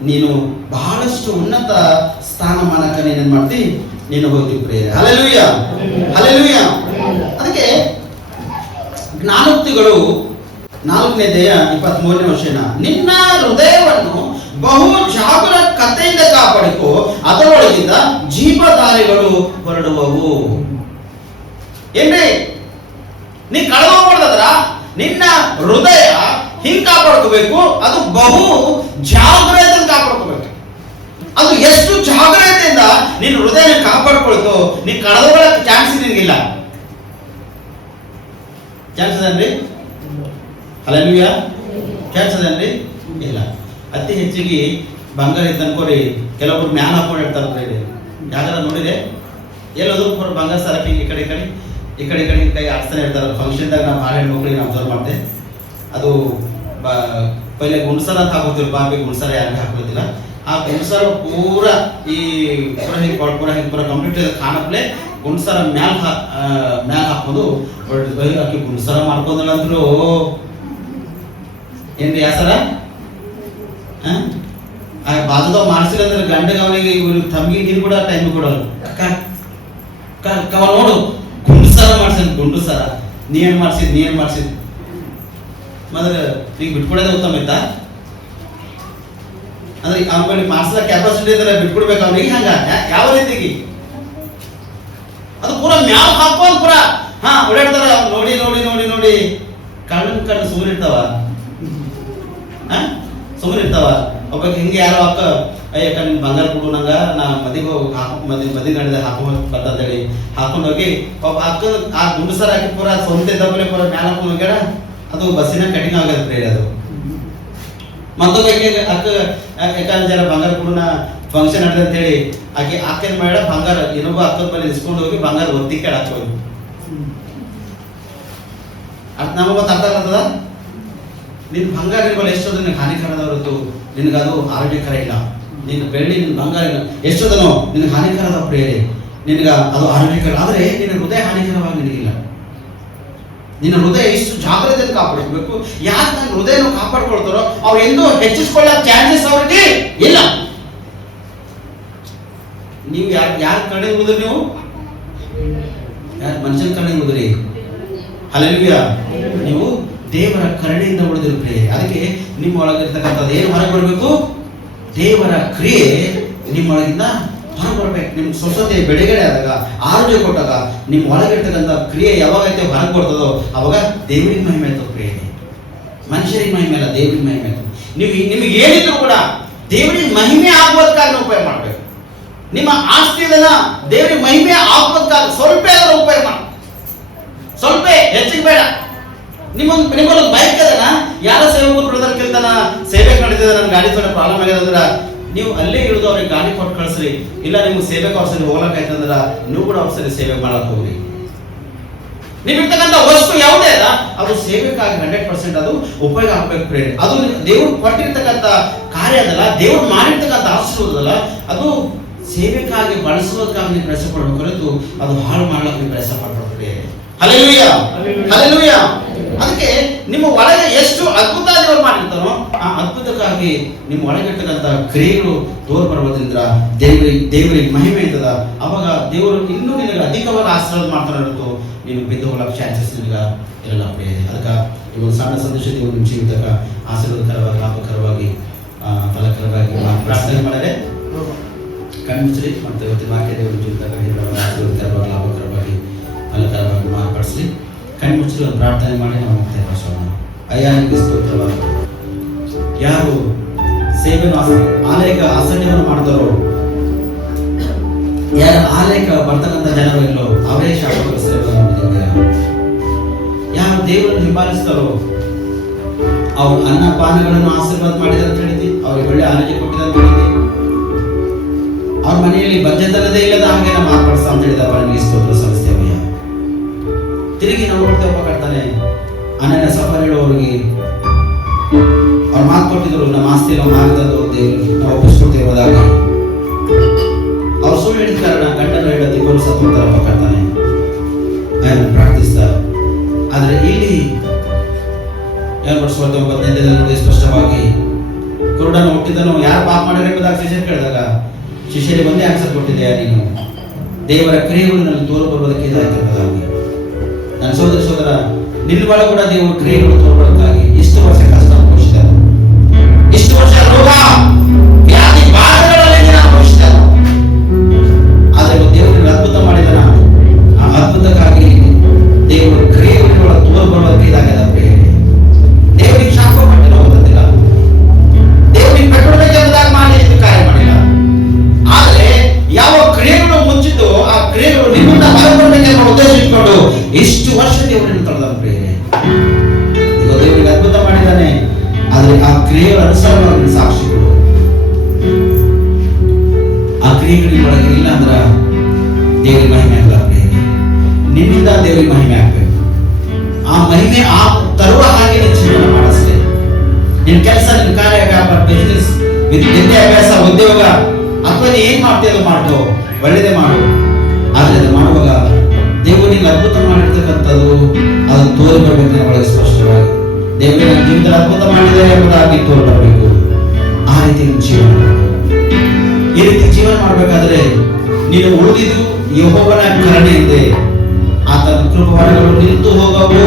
ನೀನು ಬಹಳಷ್ಟು ಉನ್ನತ ಸ್ಥಾನಮಾನಕ್ಕೆ ನೀನು ಮಾಡ್ತಿ, ನೀನು ಹೋಗ್ತೀವಿ ಪ್ರೇರೆ. Hallelujah, hallelujah. ಅದಕ್ಕೆ ಜ್ಞಾನೋಕ್ತಿಗಳು 4ನೇ ಅಧ್ಯಾಯ 23ನೇ ವಚನ, ನಿನ್ನ ಹೃದಯವನ್ನು ಬಹು ಜಾಗರೂಕತೆಯಿಂದ ಕಾಪಾಡಿಕೋ, ಅದರೊಳಗಿಂದ ಜೀವಧಾರೆಗಳು ಹೊರಡುವವು. ಏನ್ರಿ, ನೀ ಕಳೆದೋಗ್ಬಾರ್ದದ್ರ ನಿನ್ನ ಹೃದಯ ಹಿಂಗ್ ಕಾಪಾಡ್ಕೋಬೇಕು, ಅದು ಬಹು ಜಾಗ್ರತೆಯಿಂದ ಕಾಪಾಡ್ಕೋಬೇಕು. ಅದು ಎಷ್ಟು ಜಾಗ್ರತೆಯಿಂದ ನಿನ್ನ ಹೃದಯ ಕಾಪಾಡ್ಕೊಳ್ತೋ ನೀ ಕಳೆದೋಗಕ್ಕೆ ಚಾನ್ಸ್ ನಿನಗಿಲ್ಲ. ಚಾನ್ಸ್ ಅದೇನ್ರಿ? ಹಲ್ಲೆಲೂಯಾ. ಚಾನ್ಸ್ ಅದೇನ್ರಿ? ಇಲ್ಲ. ಅತಿ ಹೆಚ್ಚಿಗೆ ಬಂಗಾರ ಇದ್ದ ಅನ್ಕೋರಿ, ಕೆಲವೊಬ್ರು ಮ್ಯಾನ್ ಹಾಕೊಂಡಿರ್ತಾರೆ. ಯಾವ್ದಾರ ನೋಡಿದೆ ಎಲ್ಲೋದ್ರು ಬಂಗಾರ ಸರಕ್ಕೆ ಈ ಕಡೆ ಈ ಕಡೆ ಕೈ ಆಡ್ಸ್ತಾನೆ ಇರ್ತಾರೆ. ಫಂಕ್ಷನ್ದಾಗ ನಾವು ಹಾಡು ಹೆಣ್ಮಕ್ಳಿಗೆ ನಾವು ಅಬ್ಸರ್ವ್ ಮಾಡ್ತೆ. ಅದು ಪೈಲೆ ಗುಂಡ್ಸರ ಅಂತ ಹಾಕೋತಿರು, ಬಾಂಬೆ ಗುಂಡ್ಸರ ಯಾರಿಗೆ ಹಾಕೋದಿಲ್ಲ. ಆ ಗುಂಡ್ಸರ ಪೂರ ಈ ಪೂರ ಕಂಪ್ಲೀಟ್ ಕಾಣಪ್ಲೆ ಗುಂಡ್ಸರ ಮ್ಯಾಲ್ ಹಾಕೋದು ಆಕಿ ಗುಂಡ್ಸರ ಮಾಡ್ಕೊಂಡಲ್ಲ ಅಂದ್ರು ಏನ್ರಿ ಯಾಸರ ಬಾಜುದಾಗ ಮಾಡ್ಸಿಲ್ಲ ಅಂದ್ರೆ ಗಂಡಗ ಅವನಿಗೆ ಇವ್ರಿಗೆ ತಮ್ಮಿಗೆ ನೀರು ಕೂಡ ಟೈಮ್ ಕೊಡೋರು. ನೋಡು ಗುಂಡ್ಸರ ಮಾಡ್ಸಿದ್ ಗುಂಡುಸರ ನೀ ಏನ್ ಮಾಡ್ಸಿದ್ ಮತ್ತೆ ಈಗ ಬಿಟ್ಕೊಡೋದೇ ಉತ್ತಮ ಇತ್ತ. ಅಂದ್ರೆ ಅವ್ನಿಗೆ ಮಾಡ್ಸೋ ಕೆಪಾಸಿಟಿ ಇದ್ರೆ ಬಿಟ್ಕೊಡ್ಬೇಕು ಅವ್ನಿಗೆ. ಹಂಗ ಯಾವ ರೀತಿಗೆ ಅದು ಪೂರ ಮ್ಯಾವ್ ಹಾಕೋದು ಪೂರ ಓಡಾಡ್ತಾರ. ನೋಡಿ ನೋಡಿ ನೋಡಿ ನೋಡಿ ಕಣ್ಣು ಸುಮ್ಮನೆ ಇರ್ತಾವ. ಒಬ್ಬ ಹಿಂಗೆ ಯಾರೋ ಅಕ್ಕ ಅಯ್ಯಕ್ಕ ನಿನ್ ಬಂಗಾರ ಕೊಡು ನಂಗ, ನಾ ಮದಿಗೆ ಮದಿ ನಡೆದ ಹಾಕೊಂಡ್ ಬರ್ತಂತೇಳಿ ಹಾಕೊಂಡೋಗಿ ಒಬ್ಬ ಅಕ್ಕ ಆ ಗುಂಡುಸರ ಹಾಕಿ ಪೂರ ಸ್ವಂತ ಇದ್ದಪ್ಪಲೆ ಪೂರ ಮ್ಯಾಲ ಹಾಕೊಂಡು ಹೋಗ್ಯಾಡ. ಅದು ಬಸ್ಸಿನ ಕಟಿಂಗ್ ಆಗ್ಯದ ಪ್ರೇರಿ. ಅದು ಮತ್ತೊಬ್ಬ ಅಕ್ಕ ಯಾಕಂದ್ರೆ ಜರ ಬಂಗಾರ ಕೊಡುನ ಫಂಕ್ಷನ್ ನಡೆದ ಅಂತೇಳಿ ಆಕೆ ಮಾಡ ಬಂಗಾರ ಇನ್ನೊಬ್ಬ ಅಕ್ಕದ ಬಳಿ ಇಸ್ಕೊಂಡು ಹೋಗಿ ಬಂಗಾರ ಒತ್ತಿ ಕೇಳಕ್ ಹೋಗಿ ನಮಗೊತ್ತು ಅರ್ಥ ಆಗ್ತದ. ನಿನ್ ಬಂಗಾರ ಇರ್ಬಲ್ಲ ಎಷ್ಟೋದ ನಿನಗೆ ಹಾನಿಕರದ ಹೊರತು ನಿನಗದು ಆರೋಗ್ಯಕರ ಇಲ್ಲ. ನಿನ್ನ ಬೆಳ್ಳಿ ನಿನ್ನ ಬಂಗಾರ ಎಷ್ಟೋದನೋ ನಿನಗೆ ಹಾನಿಕರದ ಪ್ರೇರೆ, ನಿನಗ ಅದು ಆರೋಗ್ಯಕರ. ಆದರೆ ನಿನ್ನ ಹೃದಯ ಹಾನಿಕರವಾಗಿ ನಿನಗಿಲ್ಲ. ನಿನ್ನ ಹೃದಯ ಇಷ್ಟು ಜಾಗ್ರತೆಯನ್ನು ಕಾಪಾಡ್ಕೋಬೇಕು. ಯಾರು ನನ್ನ ಹೃದಯನ ಕಾಪಾಡ್ಕೊಳ್ತಾರೋ ಅವ್ರು ಎಂದೂ ಹೆಚ್ಚಿಸ್ಕೊಳ್ಳೋ ಚಾನ್ಸಸ್ ಅವ್ರಿಗೆ ಇಲ್ಲ. ನೀವು ಯಾರ ಕಡೆ ಹೋದ್ರಿ? ನೀವು ಯಾರು ಮನುಷ್ಯನ ಕಡೆ ಹೋದ್ರಿ? ಹಲ್ಲೆಲೂಯಾ. ನೀವು ದೇವರ ಕರುಣೆಯಿಂದ ಉಳಿದಿರೋ ಕ್ರಿಯೆ. ಅದಕ್ಕೆ ನಿಮ್ಮ ಒಳಗಿರ್ತಕ್ಕಂಥದ್ದು ಏನು ಹೊರಗೆ ಬರಬೇಕು? ದೇವರ ಕ್ರಿಯೆ ನಿಮ್ಮೊಳಗಿಂದ ಹೊರಗೆ ಬರ್ಬೇಕು. ನಿಮ್ಗೆ ಸ್ವಚ್ಛತೆ ಬೆಳಗಡೆ ಆದಾಗ, ಆರೋಗ್ಯ ಕೊಟ್ಟಾಗ ನಿಮ್ಮ ಒಳಗಿರ್ತಕ್ಕಂಥ ಕ್ರಿಯೆ ಯಾವಾಗೈತೆ ಹೊರಗೆ ಬರ್ತದೋ ಅವಾಗ ದೇವರಿಗೆ ಮಹಿಮೆ ಆಯ್ತದ ಕ್ರಿಯೆ. ಮನುಷ್ಯರಿಗೆ ಮಹಿಮೆ ಅಲ್ಲ, ದೇವರಿಗೆ ಮಹಿಮೆ ಆಯ್ತು. ನಿಮಗೆ ಏನಿದ್ರು ಕೂಡ ದೇವರಿಗೆ ಮಹಿಮೆ ಆಗುವುದಕ್ಕಾಗಿ ಉಪಯೋಗ ಮಾಡಬೇಕು. ನಿಮ್ಮ ಆಸ್ತಿಯನ್ನ ದೇವರಿಗೆ ಮಹಿಮೆ ಆಗುವುದಕ್ಕಾಗಿ ಸ್ವಲ್ಪ ಉಪಯೋಗ ಮಾಡಿ, ಸ್ವಲ್ಪ ಹೆಚ್ಚಿಗೆ ಬೇಡ. ನಿಮ್ಮೊಂದು ಬೈಕ್ ಅದನ್ನ ಯಾರ ಸೇವಕರು ಬ್ರದರ್ ಕೇಳ್ತಾನ ಸೇವೆ ಮಾಡಿದ್ರೆ ನನ್ನ ಗಾಡಿ ತೊಗೊಂಡು ಪ್ರಾಬ್ಲಮ್ ಆಗ್ಯದ ಅಂದ್ರ ನೀವು ಅಲ್ಲೇ ಇಳಿದು ಅವ್ರಿಗೆ ಗಾಡಿ ಕೊಟ್ಟು ಕಳಿಸ್ರಿ. ಇಲ್ಲ ನಿಮ್ಗೆ ಸೇವೆಗೆ ಅವ್ರ ಸರಿ ಹೋಗ್ಲಕ್ಕಾಯ್ತಂದ್ರ ನೀವು ಕೂಡ ಅವ್ರ ಸರಿ ಸೇವೆ ಮಾಡಕ್ ಹೋಗ್ರಿ. ನೀವಿರ್ತಕ್ಕಂಥ ವಸ್ತು ಯಾವುದೇ ಅದ ಅದು ಸೇವೆಗಾಗಿ 100% ಅದು ಉಪಯೋಗ ಆಗ್ಬೇಕು ಪ್ರೇರಣೆ. ಅದು ದೇವ್ರು ಕೊಟ್ಟಿರ್ತಕ್ಕಂಥ ಕಾರ್ಯ ಅದಲ್ಲ, ದೇವ್ರು ಮಾಡಿರ್ತಕ್ಕಂಥ ಆಶೀರ್ವಾದಲ್ಲ, ಅದು ಸೇವೆಗಾಗಿ ಬಳಸುವುದಕ್ಕಾಗಿ ನೀವು ಪ್ರಯತ್ನ ಪಡಬೇಕು ಹೊರತು ಅದು ಹಾಳು ಮಾಡ್ಲಿಕ್ಕೆ ನೀವು ಪ್ರಯತ್ನ ಪಡಬೇಕು ಪ್ರೇರಣೆ. Hallelujah, hallelujah. ಅದಕ್ಕೆ ನಿಮ್ಮ ಒಳಗೆ ಎಷ್ಟು ಅದ್ಭುತ ದೇವರು ಮಾಡಿರ್ತಾರೋ ಆ ಅದ್ಭುತಕ್ಕಾಗಿ ನಿಮ್ಮ ಒಳಗಿರ್ತಕ್ಕಂಥ ಕ್ರಿಯೆಗಳು ತೋರ್ ಬರೋದ್ರಿಂದ ದೇವರಿಗೆ ಮಹಿಮೆ ಇರ್ತದ. ಅವಾಗ ದೇವರು ಇನ್ನೂ ನಿನಗೆ ಅಧಿಕವಾಗಿ ಆಶೀರ್ವಾದ ಮಾಡ್ತಾನೆ ಹೊರತು ನೀನು ಬಿದ್ದು ಹೋಗಕ್ಕೆ ಚಾನ್ಸಸ್ ನಿನಗೆ ಇರಲ್ಲ ಪ್ರಿಯ. ಅದಕ್ಕೆ ಈ ಒಂದು ಸಣ್ಣ ಸಂದೇಶ ದೇವರು ನಿಮ್ಮ ಜೀವಿತಕ್ಕೆ ಆಶೀರ್ವಾದಕರವಾಗಿ, ಲಾಭಕರವಾಗಿ, ಫಲಕರವಾಗಿ ಪ್ರಾರ್ಥನೆ ಮಾಡಿದರೆ ಕಣ್ಮುಚ್ಚಲಿ. ಮತ್ತು ಇವತ್ತಿನ ವಾಕ್ಯ ದೇವರ ಜೀವಿತಕ್ಕೆ ಆಶೀರ್ವಾದಕರವಾಗಿ, ಲಾಭಕರವಾಗಿ, ಫಲಕರವಾಗಿ ಮಾರ್ಪಡಿಸಲಿ. ಕಣ್ಮುಚ್ಚಲಿ ಒಂದು ಪ್ರಾರ್ಥನೆ ಮಾಡಿ ನಾವು ಮುಕ್ತಾಯ ಮಾಡಿಸೋಣ. ಅಯ್ಯಾನಿಗೆ ಸ್ತೋತ್ರವಾಗಲಿ. ಯಾರು ಸೇವೆಯನ್ನು ಆಲಯಕ್ಕೆ ಆಸನ್ಯವನ್ನು ಮಾಡ್ತಾರೋ, ಯಾರು ಆಲಯಕ್ಕೆ ಬರ್ತಕ್ಕಂಥ ಜನರು ಇಲ್ಲೋ ಅವರೇ ಶಾಸಕ ಸೇವೆಯನ್ನು ಮಾಡಿದ್ದಾರೆ. ಯಾರು ದೇವರನ್ನು ಹಿಂಬಾಲಿಸ್ತಾರೋ ಅವ್ರು ಅನ್ನ ಪಾನಗಳನ್ನು ಆಶೀರ್ವಾದ ಮಾಡಿದ ಅಂತ ಹೇಳಿದ್ವಿ, ಅವ್ರಿಗೆ ಒಳ್ಳೆ ಆರೋಗ್ಯ ಕೊಟ್ಟಿದೆ ಅಂತ ಹೇಳಿದ್ವಿ, ಅವ್ರ ಮನೆಯಲ್ಲಿ ಬಂಜೆತನದೇ ಇಲ್ಲದ ಹಾಗೆ ನಾವು ಮಾರ್ಪಡಿಸ ಅಂತ ಹೇಳಿದ ಅವನಿಗೆ ಸ್ತೋತ್ರ ಸಲ್ಲಿಸ್ತೇವೆ. ತಿರುಗಿ ನಾವು ನೋಡ್ತೇವೆ ಕಟ್ತಾನೆ ಅನನ್ಯ ಸಫರ್ ಹೇಳುವವರಿಗೆ ಅವ್ರು ಮಾತು ಕೊಟ್ಟಿದ್ರು, ನಮ್ಮ ಆಸ್ತಿ ನಾವು ಮಾರಿದದ್ದು ದೇವರು ನಾವು ಒಪ್ಪಿಸ್ಕೊಡ್ತೇವೆ ಹೋದಾಗ ಅವ್ರು ಸುಳ್ಳು ಹೇಳ್ತಾರೆ. ನಾ ಗಂಡನ ಹೇಳೋದು ಇಬ್ಬರು ಸತ್ತೋಗ್ತಾರಪ್ಪ ಕಟ್ತಾನೆ ಪ್ರಾರ್ಥಿಸ್ತಾರೆ. ಆದ್ರೆ ಇಲ್ಲಿ 2:19 ನೋಡಿ ಸ್ಪಷ್ಟವಾಗಿ ಕುರುಡನ ಹುಟ್ಟಿದನು ಯಾರು ಪಾಪ ಮಾಡಿದ್ರೆ ಎಂಬುದಾಗಿ ಶಿಷ್ಯರು ಕೇಳಿದಾಗ ಶಿಷ್ಯರಿಗೆ ಒಂದೇ ಆನ್ಸರ್ ಕೊಟ್ಟಿದೆಯಾ ನೀನು? ದೇವರ ಕ್ರಿಯೆಗಳು ನನ್ನ ತೋರು ಬರುವುದಕ್ಕೆ ಇದಾಗಿರುವುದಾಗಿ. ನನ್ನ ಸೋದರ ನಿನ್ನ ಒಳ ಕೂಡ ದೇವರು ಕ್ರಿಯೆಗಳು ತೋರ್ಬಡಕ್ಕಾಗಿ ಇಷ್ಟು ವರ್ಷ ಕಷ್ಟ ಅನುಭವಿಸಿದರು, ಇಷ್ಟು ವರ್ಷ ರೋಗ ವ್ಯಾಧಿ ಬಾಧೆಗಳಲ್ಲಿ ಅನುಭವಿಸಿದರು. ಆದರೆ ದೇವರು ಅದ್ಭುತ ಮಾಡಿದನ. ಆ ಅದ್ಭುತಕ್ಕಾಗಿ ದೇವರು ಕ್ರಿಯೆಗಳ ತೋರು ಬರುವುದಕ್ಕೆ ಇದಾಗಿದೆ. ದೇವರಿಗೆ ಶಾಪ ಪಟ್ಟಿನ ಹೋಗುತ್ತಿಲ್ಲ, ದೇವರಿಗೆ ಕಟ್ಟಡಬೇಕೆಂಬುದಾಗಿ ಮಾಡಿ ಇದು ಕಾರ್ಯ ಮಾಡಿಲ್ಲ. ಆದರೆ ಯಾವ ಕ್ರಿಯೆಗಳು ಮುಚ್ಚಿದ್ದು ಆ ಕ್ರಿಯೆಗಳು ನಿಮ್ಮಿಂದ ಹೊರಬರಬೇಕೆಂಬ ಉದ್ದೇಶ ಇಟ್ಕೊಂಡು ಇಷ್ಟು ವರ್ಷ ದೇವರನ್ನು ತಳೆದ ಪ್ರೇರಣೆ. ಈಗ ದೇವರಿಗೆ ಅದ್ಭುತ ಮಾಡಿದ್ದಾನೆ, ಆದರೆ ಆ ಕ್ರಿಯೆಗಳ ಅನುಸಾರವಾಗಿ ಸಾಕ್ಷಿಗಳು ಆ ಕ್ರಿಯೆಗಳಿಗೆ ಒಳಗೆ ಇಲ್ಲ ಅಂದ್ರ ದೇವರಿಗೆ ಮಹಿಮೆ ಅಲ್ಲ ಪ್ರೇರಣೆ. ನಿನ್ನಿಂದ ದೇವರಿಗೆ ಮಹಿಮೆ ಆಗ್ಬೇಕು. ಆ ಮಹಿಮೆ ಆ ತರುವ ಹಾಗೆ ನೀನು ಜೀವನ ಮಾಡಿಸ್ಲಿ. ನಿನ್ ಕೆಲಸ, ನಿನ್ ಕಾರ್ಯ, ವ್ಯಾಪಾರ, ಬಿಸಿನೆಸ್, ವಿದ್ಯಾಭ್ಯಾಸ, ಉದ್ಯೋಗ ಅಥವಾ ನೀ ಏನ್ ಮಾಡ್ತೀಯ ಅದು ಮಾಡ್ಕೋ, ಒಳ್ಳೇದೇ ಮಾಡು. ಆದ್ರೆ ಅದು ಮಾಡುವಾಗ ದೇವರು ನಿಂಗೆ ಅದ್ಭುತ ಮಾಡಿರ್ತಕ್ಕಂಥದ್ದು ಅದು ತೋರಿ ಬರ್ಬೇಕು ನಿನ್ನ ಒಳಗೆ ಸ್ಪಷ್ಟವಾಗಿ. ದೇವರಿಗೆ ನನ್ನ ಜೀವಿತದಲ್ಲಿ ಅದ್ಭುತ ಮಾಡಿದೆ ಎಂಬುದಾಗಿ ತೋರಿ ಬರಬೇಕು. ಆ ರೀತಿ ನಿನ್ನ ಜೀವನ ಮಾಡಬೇಕು. ಈ ರೀತಿ ಜೀವನ ಮಾಡಬೇಕಾದ್ರೆ ನೀನು ಉಳಿದಿದ್ದು ಯೆಹೋವನ ಕರುಣೆಯಿಂದ ಆತನ ಕೃಪೆಗಳು ನಿಂತು ಹೋಗವು.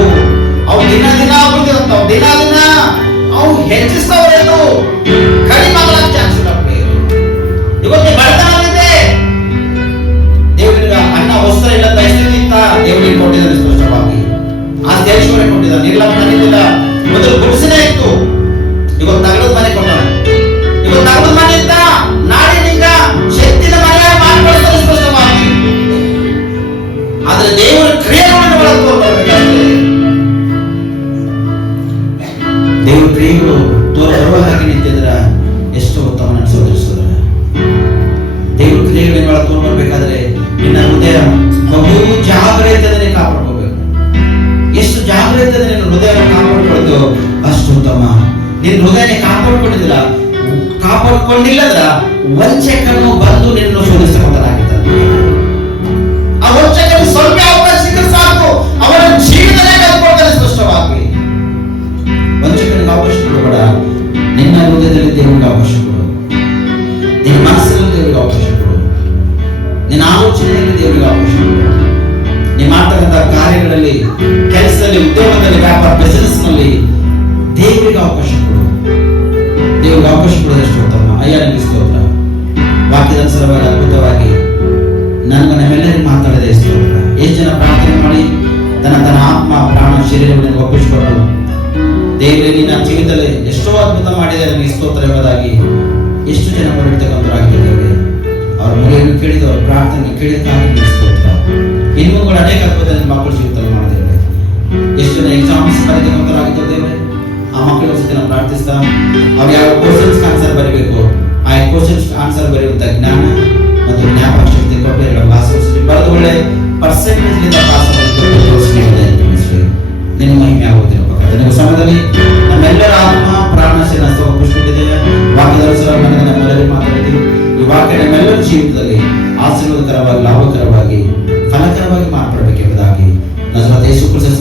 ಅವು ದಿನ ದಿನ ಉಳಿದಿರುತ್ತವು, ದಿನ ದಿನ ಅವು ಹೆಚ್ಚಿಸ್ತಾವೇನು, ಕಡಿಮೆ ಆಗಲಿಕ್ಕೆ ಚಾನ್ಸ್ ಇಲ್ಲ. ಇವತ್ತು ಬಡತನವಿದೆ, ದೇವರಿಗೆ ಅನ್ನ ವಸ್ತ್ರ ಇಲ್ಲ ಪರಿಸ್ಥಿತಿ ಇತ್ತ, ದೇವರಿಗೆ ಕೊಟ್ಟಿದ್ದಾನೆ ಸ್ಪಷ್ಟವಾಗಿ. ಆ ದೇಶವೇ ಕೊಟ್ಟಿದ್ದಾನೆ. ಇಲ್ಲ ಮನೆಯಿಲ್ಲ, ಮೊದಲು ಗುಡಿಸಲೇ ಇತ್ತು, ಇವತ್ತು ತಗಡದ ಮನೆ ಕೊಟ್ಟಾನೆ. ಇವತ್ತು ತಗಡದ ಮನೆ ಇತ್ತ, ನಾಳೆ ನಿಂಗ ಶಕ್ತಿನ ಮನೆ ಮಾಡ್ಕೊಳ್ತಾರೆ ಸ್ಪಷ್ಟವಾಗಿ. ಆದ್ರೆ ದೇವರ ಕ್ರಿಯೆಗಳನ್ನು ಬಳಸ್ಕೊಳ್ಬೇಕಾಗ್ತದೆ. ದೇವರ ಕ್ರಿಯೆಗಳು ತೋರುವ ಹಾಗೆ ನಿಂತಿದ್ರ ಎಷ್ಟು ಉತ್ತಮ ಅನಿಸೋದಿಸ್ತದ. ದೇವರ ಕ್ರಿಯೆಗಳ ತೋರ್ಬರ್ಬೇಕಾದ್ರೆ ನಿನ್ನ ಹೃದಯ ಬಹು ಜಾಗ್ರತೆಯಿಂದ ಕಾಪಾಡ್ಕೋಬೇಕು. ಎಷ್ಟು ಜಾಗ್ರತೆಯಿಂದ ನಿನ್ನ ಹೃದಯವನ್ನು ಕಾಪಾಡ್ಕೊಳ್ತೋ ಅಷ್ಟು ಉತ್ತಮ. ನಿನ್ನ ಹೃದಯನೇ ಕಾಪಾಡ್ಕೊಂಡಿಲ್ಲದ್ರ ವಂಚಕನು ಬಂದು ನಿನ್ನನ್ನು ಶೋಧಿಸಬಹುದಾಗಿದ್ದಾನೆ. ಆ ವಂಚಕನು ಸ್ವಲ್ಪ ಅವಕಾಶ ಸಿಕ್ಕರೆ ಸಾಕು, ಅವನ ಜೀವನನೇ ಕಲ್ಕೊಳ್ತಾನೆ ಸ್ಪಷ್ಟವಾಗಿ. ವಂಚಕನಿಗೆ ಅವಕಾಶ ಕೊಡಬೇಡ. ನಿನ್ನ ಹೃದಯದಲ್ಲಿ ದೇವರಿಗೆ ಅವಕಾಶ ಕೊಡು, ನಿನ್ನ ಮನಸ್ಸಿನಲ್ಲಿ ದೇವರಿಗೆ ಅವಕಾಶ ಕೊಡು, ನಿನ್ನ ಆಲೋಚನೆಯಲ್ಲಿ ದೇವರಿಗೆ ಅವಕಾಶ ಕೊಡು. ನೀನು ಮಾಡ್ತಕ್ಕಂಥ ಕಾರ್ಯಗಳಲ್ಲಿ, ಕೆಲಸದಲ್ಲಿ, ಉದ್ಯೋಗದಲ್ಲಿ, ವ್ಯಾಪಾರ, ಬಿಸಿನೆಸ್ ನಲ್ಲಿ ದೇವರಿಗೆ ಅವಕಾಶ ಕೊಡು. ದೇವರಿಗೆ ಅವಕಾಶ ಕೊಡೋದಷ್ಟು ಉತ್ತಮ. ಅಯ್ಯ ನಿಮಗೆ ಸ್ತೋತ್ರ. ವಾಕ್ಯದ ಅನುಸಾರವಾಗಿ ಅದ್ಭುತವಾಗಿ ನನಗೆ ನಮ್ಮೆಲ್ಲರಿಗೂ ಮಾತಾಡಿದ ಸ್ತೋತ್ರ. ಎಷ್ಟು ಜನ ಪ್ರಾರ್ಥನೆ ಮಾಡಿ ತನ್ನ ಆತ್ಮ, ಪ್ರಾಣ, ಶರೀರವನ್ನು ಒಪ್ಪಿಸಿಕೊಂಡು ದೇವರೇ ನಿನ್ನ ಜೀವಿತದಲ್ಲಿ ಎಷ್ಟೋ ಅದ್ಭುತ ಮಾಡಿದರೆ ನನಗೆ ಸ್ತೋತ್ರ ಎಂಬುದಾಗಿ ಎಷ್ಟು ಜನ ಹೊರಡ್ತಕ್ಕಂಥವರಾಗಿದ್ದೇವೆ. ಅವರ ಮೊರೆಯನ್ನು ಕೇಳಿದ, ಅವರ ಪ್ರಾರ್ಥನೆ ಕೇಳಿದಕ್ಕಾಗಿ ಸ್ತೋತ್ರ. ಇನ್ನು ಕೂಡ ಅನೇಕ ಅದ್ಭುತ ನಿಮ್ಮ ಮಕ್ಕಳ ಜೀವಿತದಲ್ಲಿ ಮಾಡಿದ್ದೇವೆ. ಎಷ್ಟು ಜನ ಎಕ್ಸಾಮ್ಸ್ ಬರೆದಕ್ಕಂಥವರಾಗಿದ್ದೇವೆ. ಆ ಮಕ್ಕಳು ಸಹ ಪ್ರಾರ್ಥಿಸ್ತಾ ಅವ್ರು ಯಾವ ಕ್ವಶನ್ಸ್ ಆನ್ಸರ್ ಬರೀಬೇಕು, ಆ ಕ್ವಶನ್ಸ್ ಆನ್ಸರ್ ಬರೆಯುವಂತ ಜ್ಞಾನ ಮತ್ತು ಜ್ಞಾಪಕ ಶಕ್ತಿ ಕೊಟ್ಟು ಬರೆದು ಒಳ್ಳೆ ಪರ್ಸೆಂಟೇಜ್ ಪಾಸ್ ನಿನ್ನ ಮಹಿಮೆ ಆಗುವುದಿರಬೇಕಾದ್ರೆ ನೀವು ಸಮಯದಲ್ಲಿ ನಮ್ಮೆಲ್ಲರ ಆತ್ಮ, ಪ್ರಾಣ, ಶರೀರ ಒಪ್ಪಿಸಿಕೊಂಡಿದ್ದೇವೆ. ವಾಕ್ಯದ ಅನುಸಾರ ನಮ್ಮೆಲ್ಲರಿಗೂ ಮಾತಾಡಿದ್ದೀವಿ. ಈ ವಾಕ್ಯ ನಮ್ಮೆಲ್ಲರ ಜೀವಿತದಲ್ಲಿ ಆಶೀರ್ವಾದಕರವಾಗಿ, ಲಾಭಕರವಾಗಿ, ಫಲಕರವಾಗಿ ಮಾರ್ಪಡಬೇಕೆಂಬುದಾಗಿ ನಜರೇತ ಯೇಸು ಕ್ರಿಸ್ತ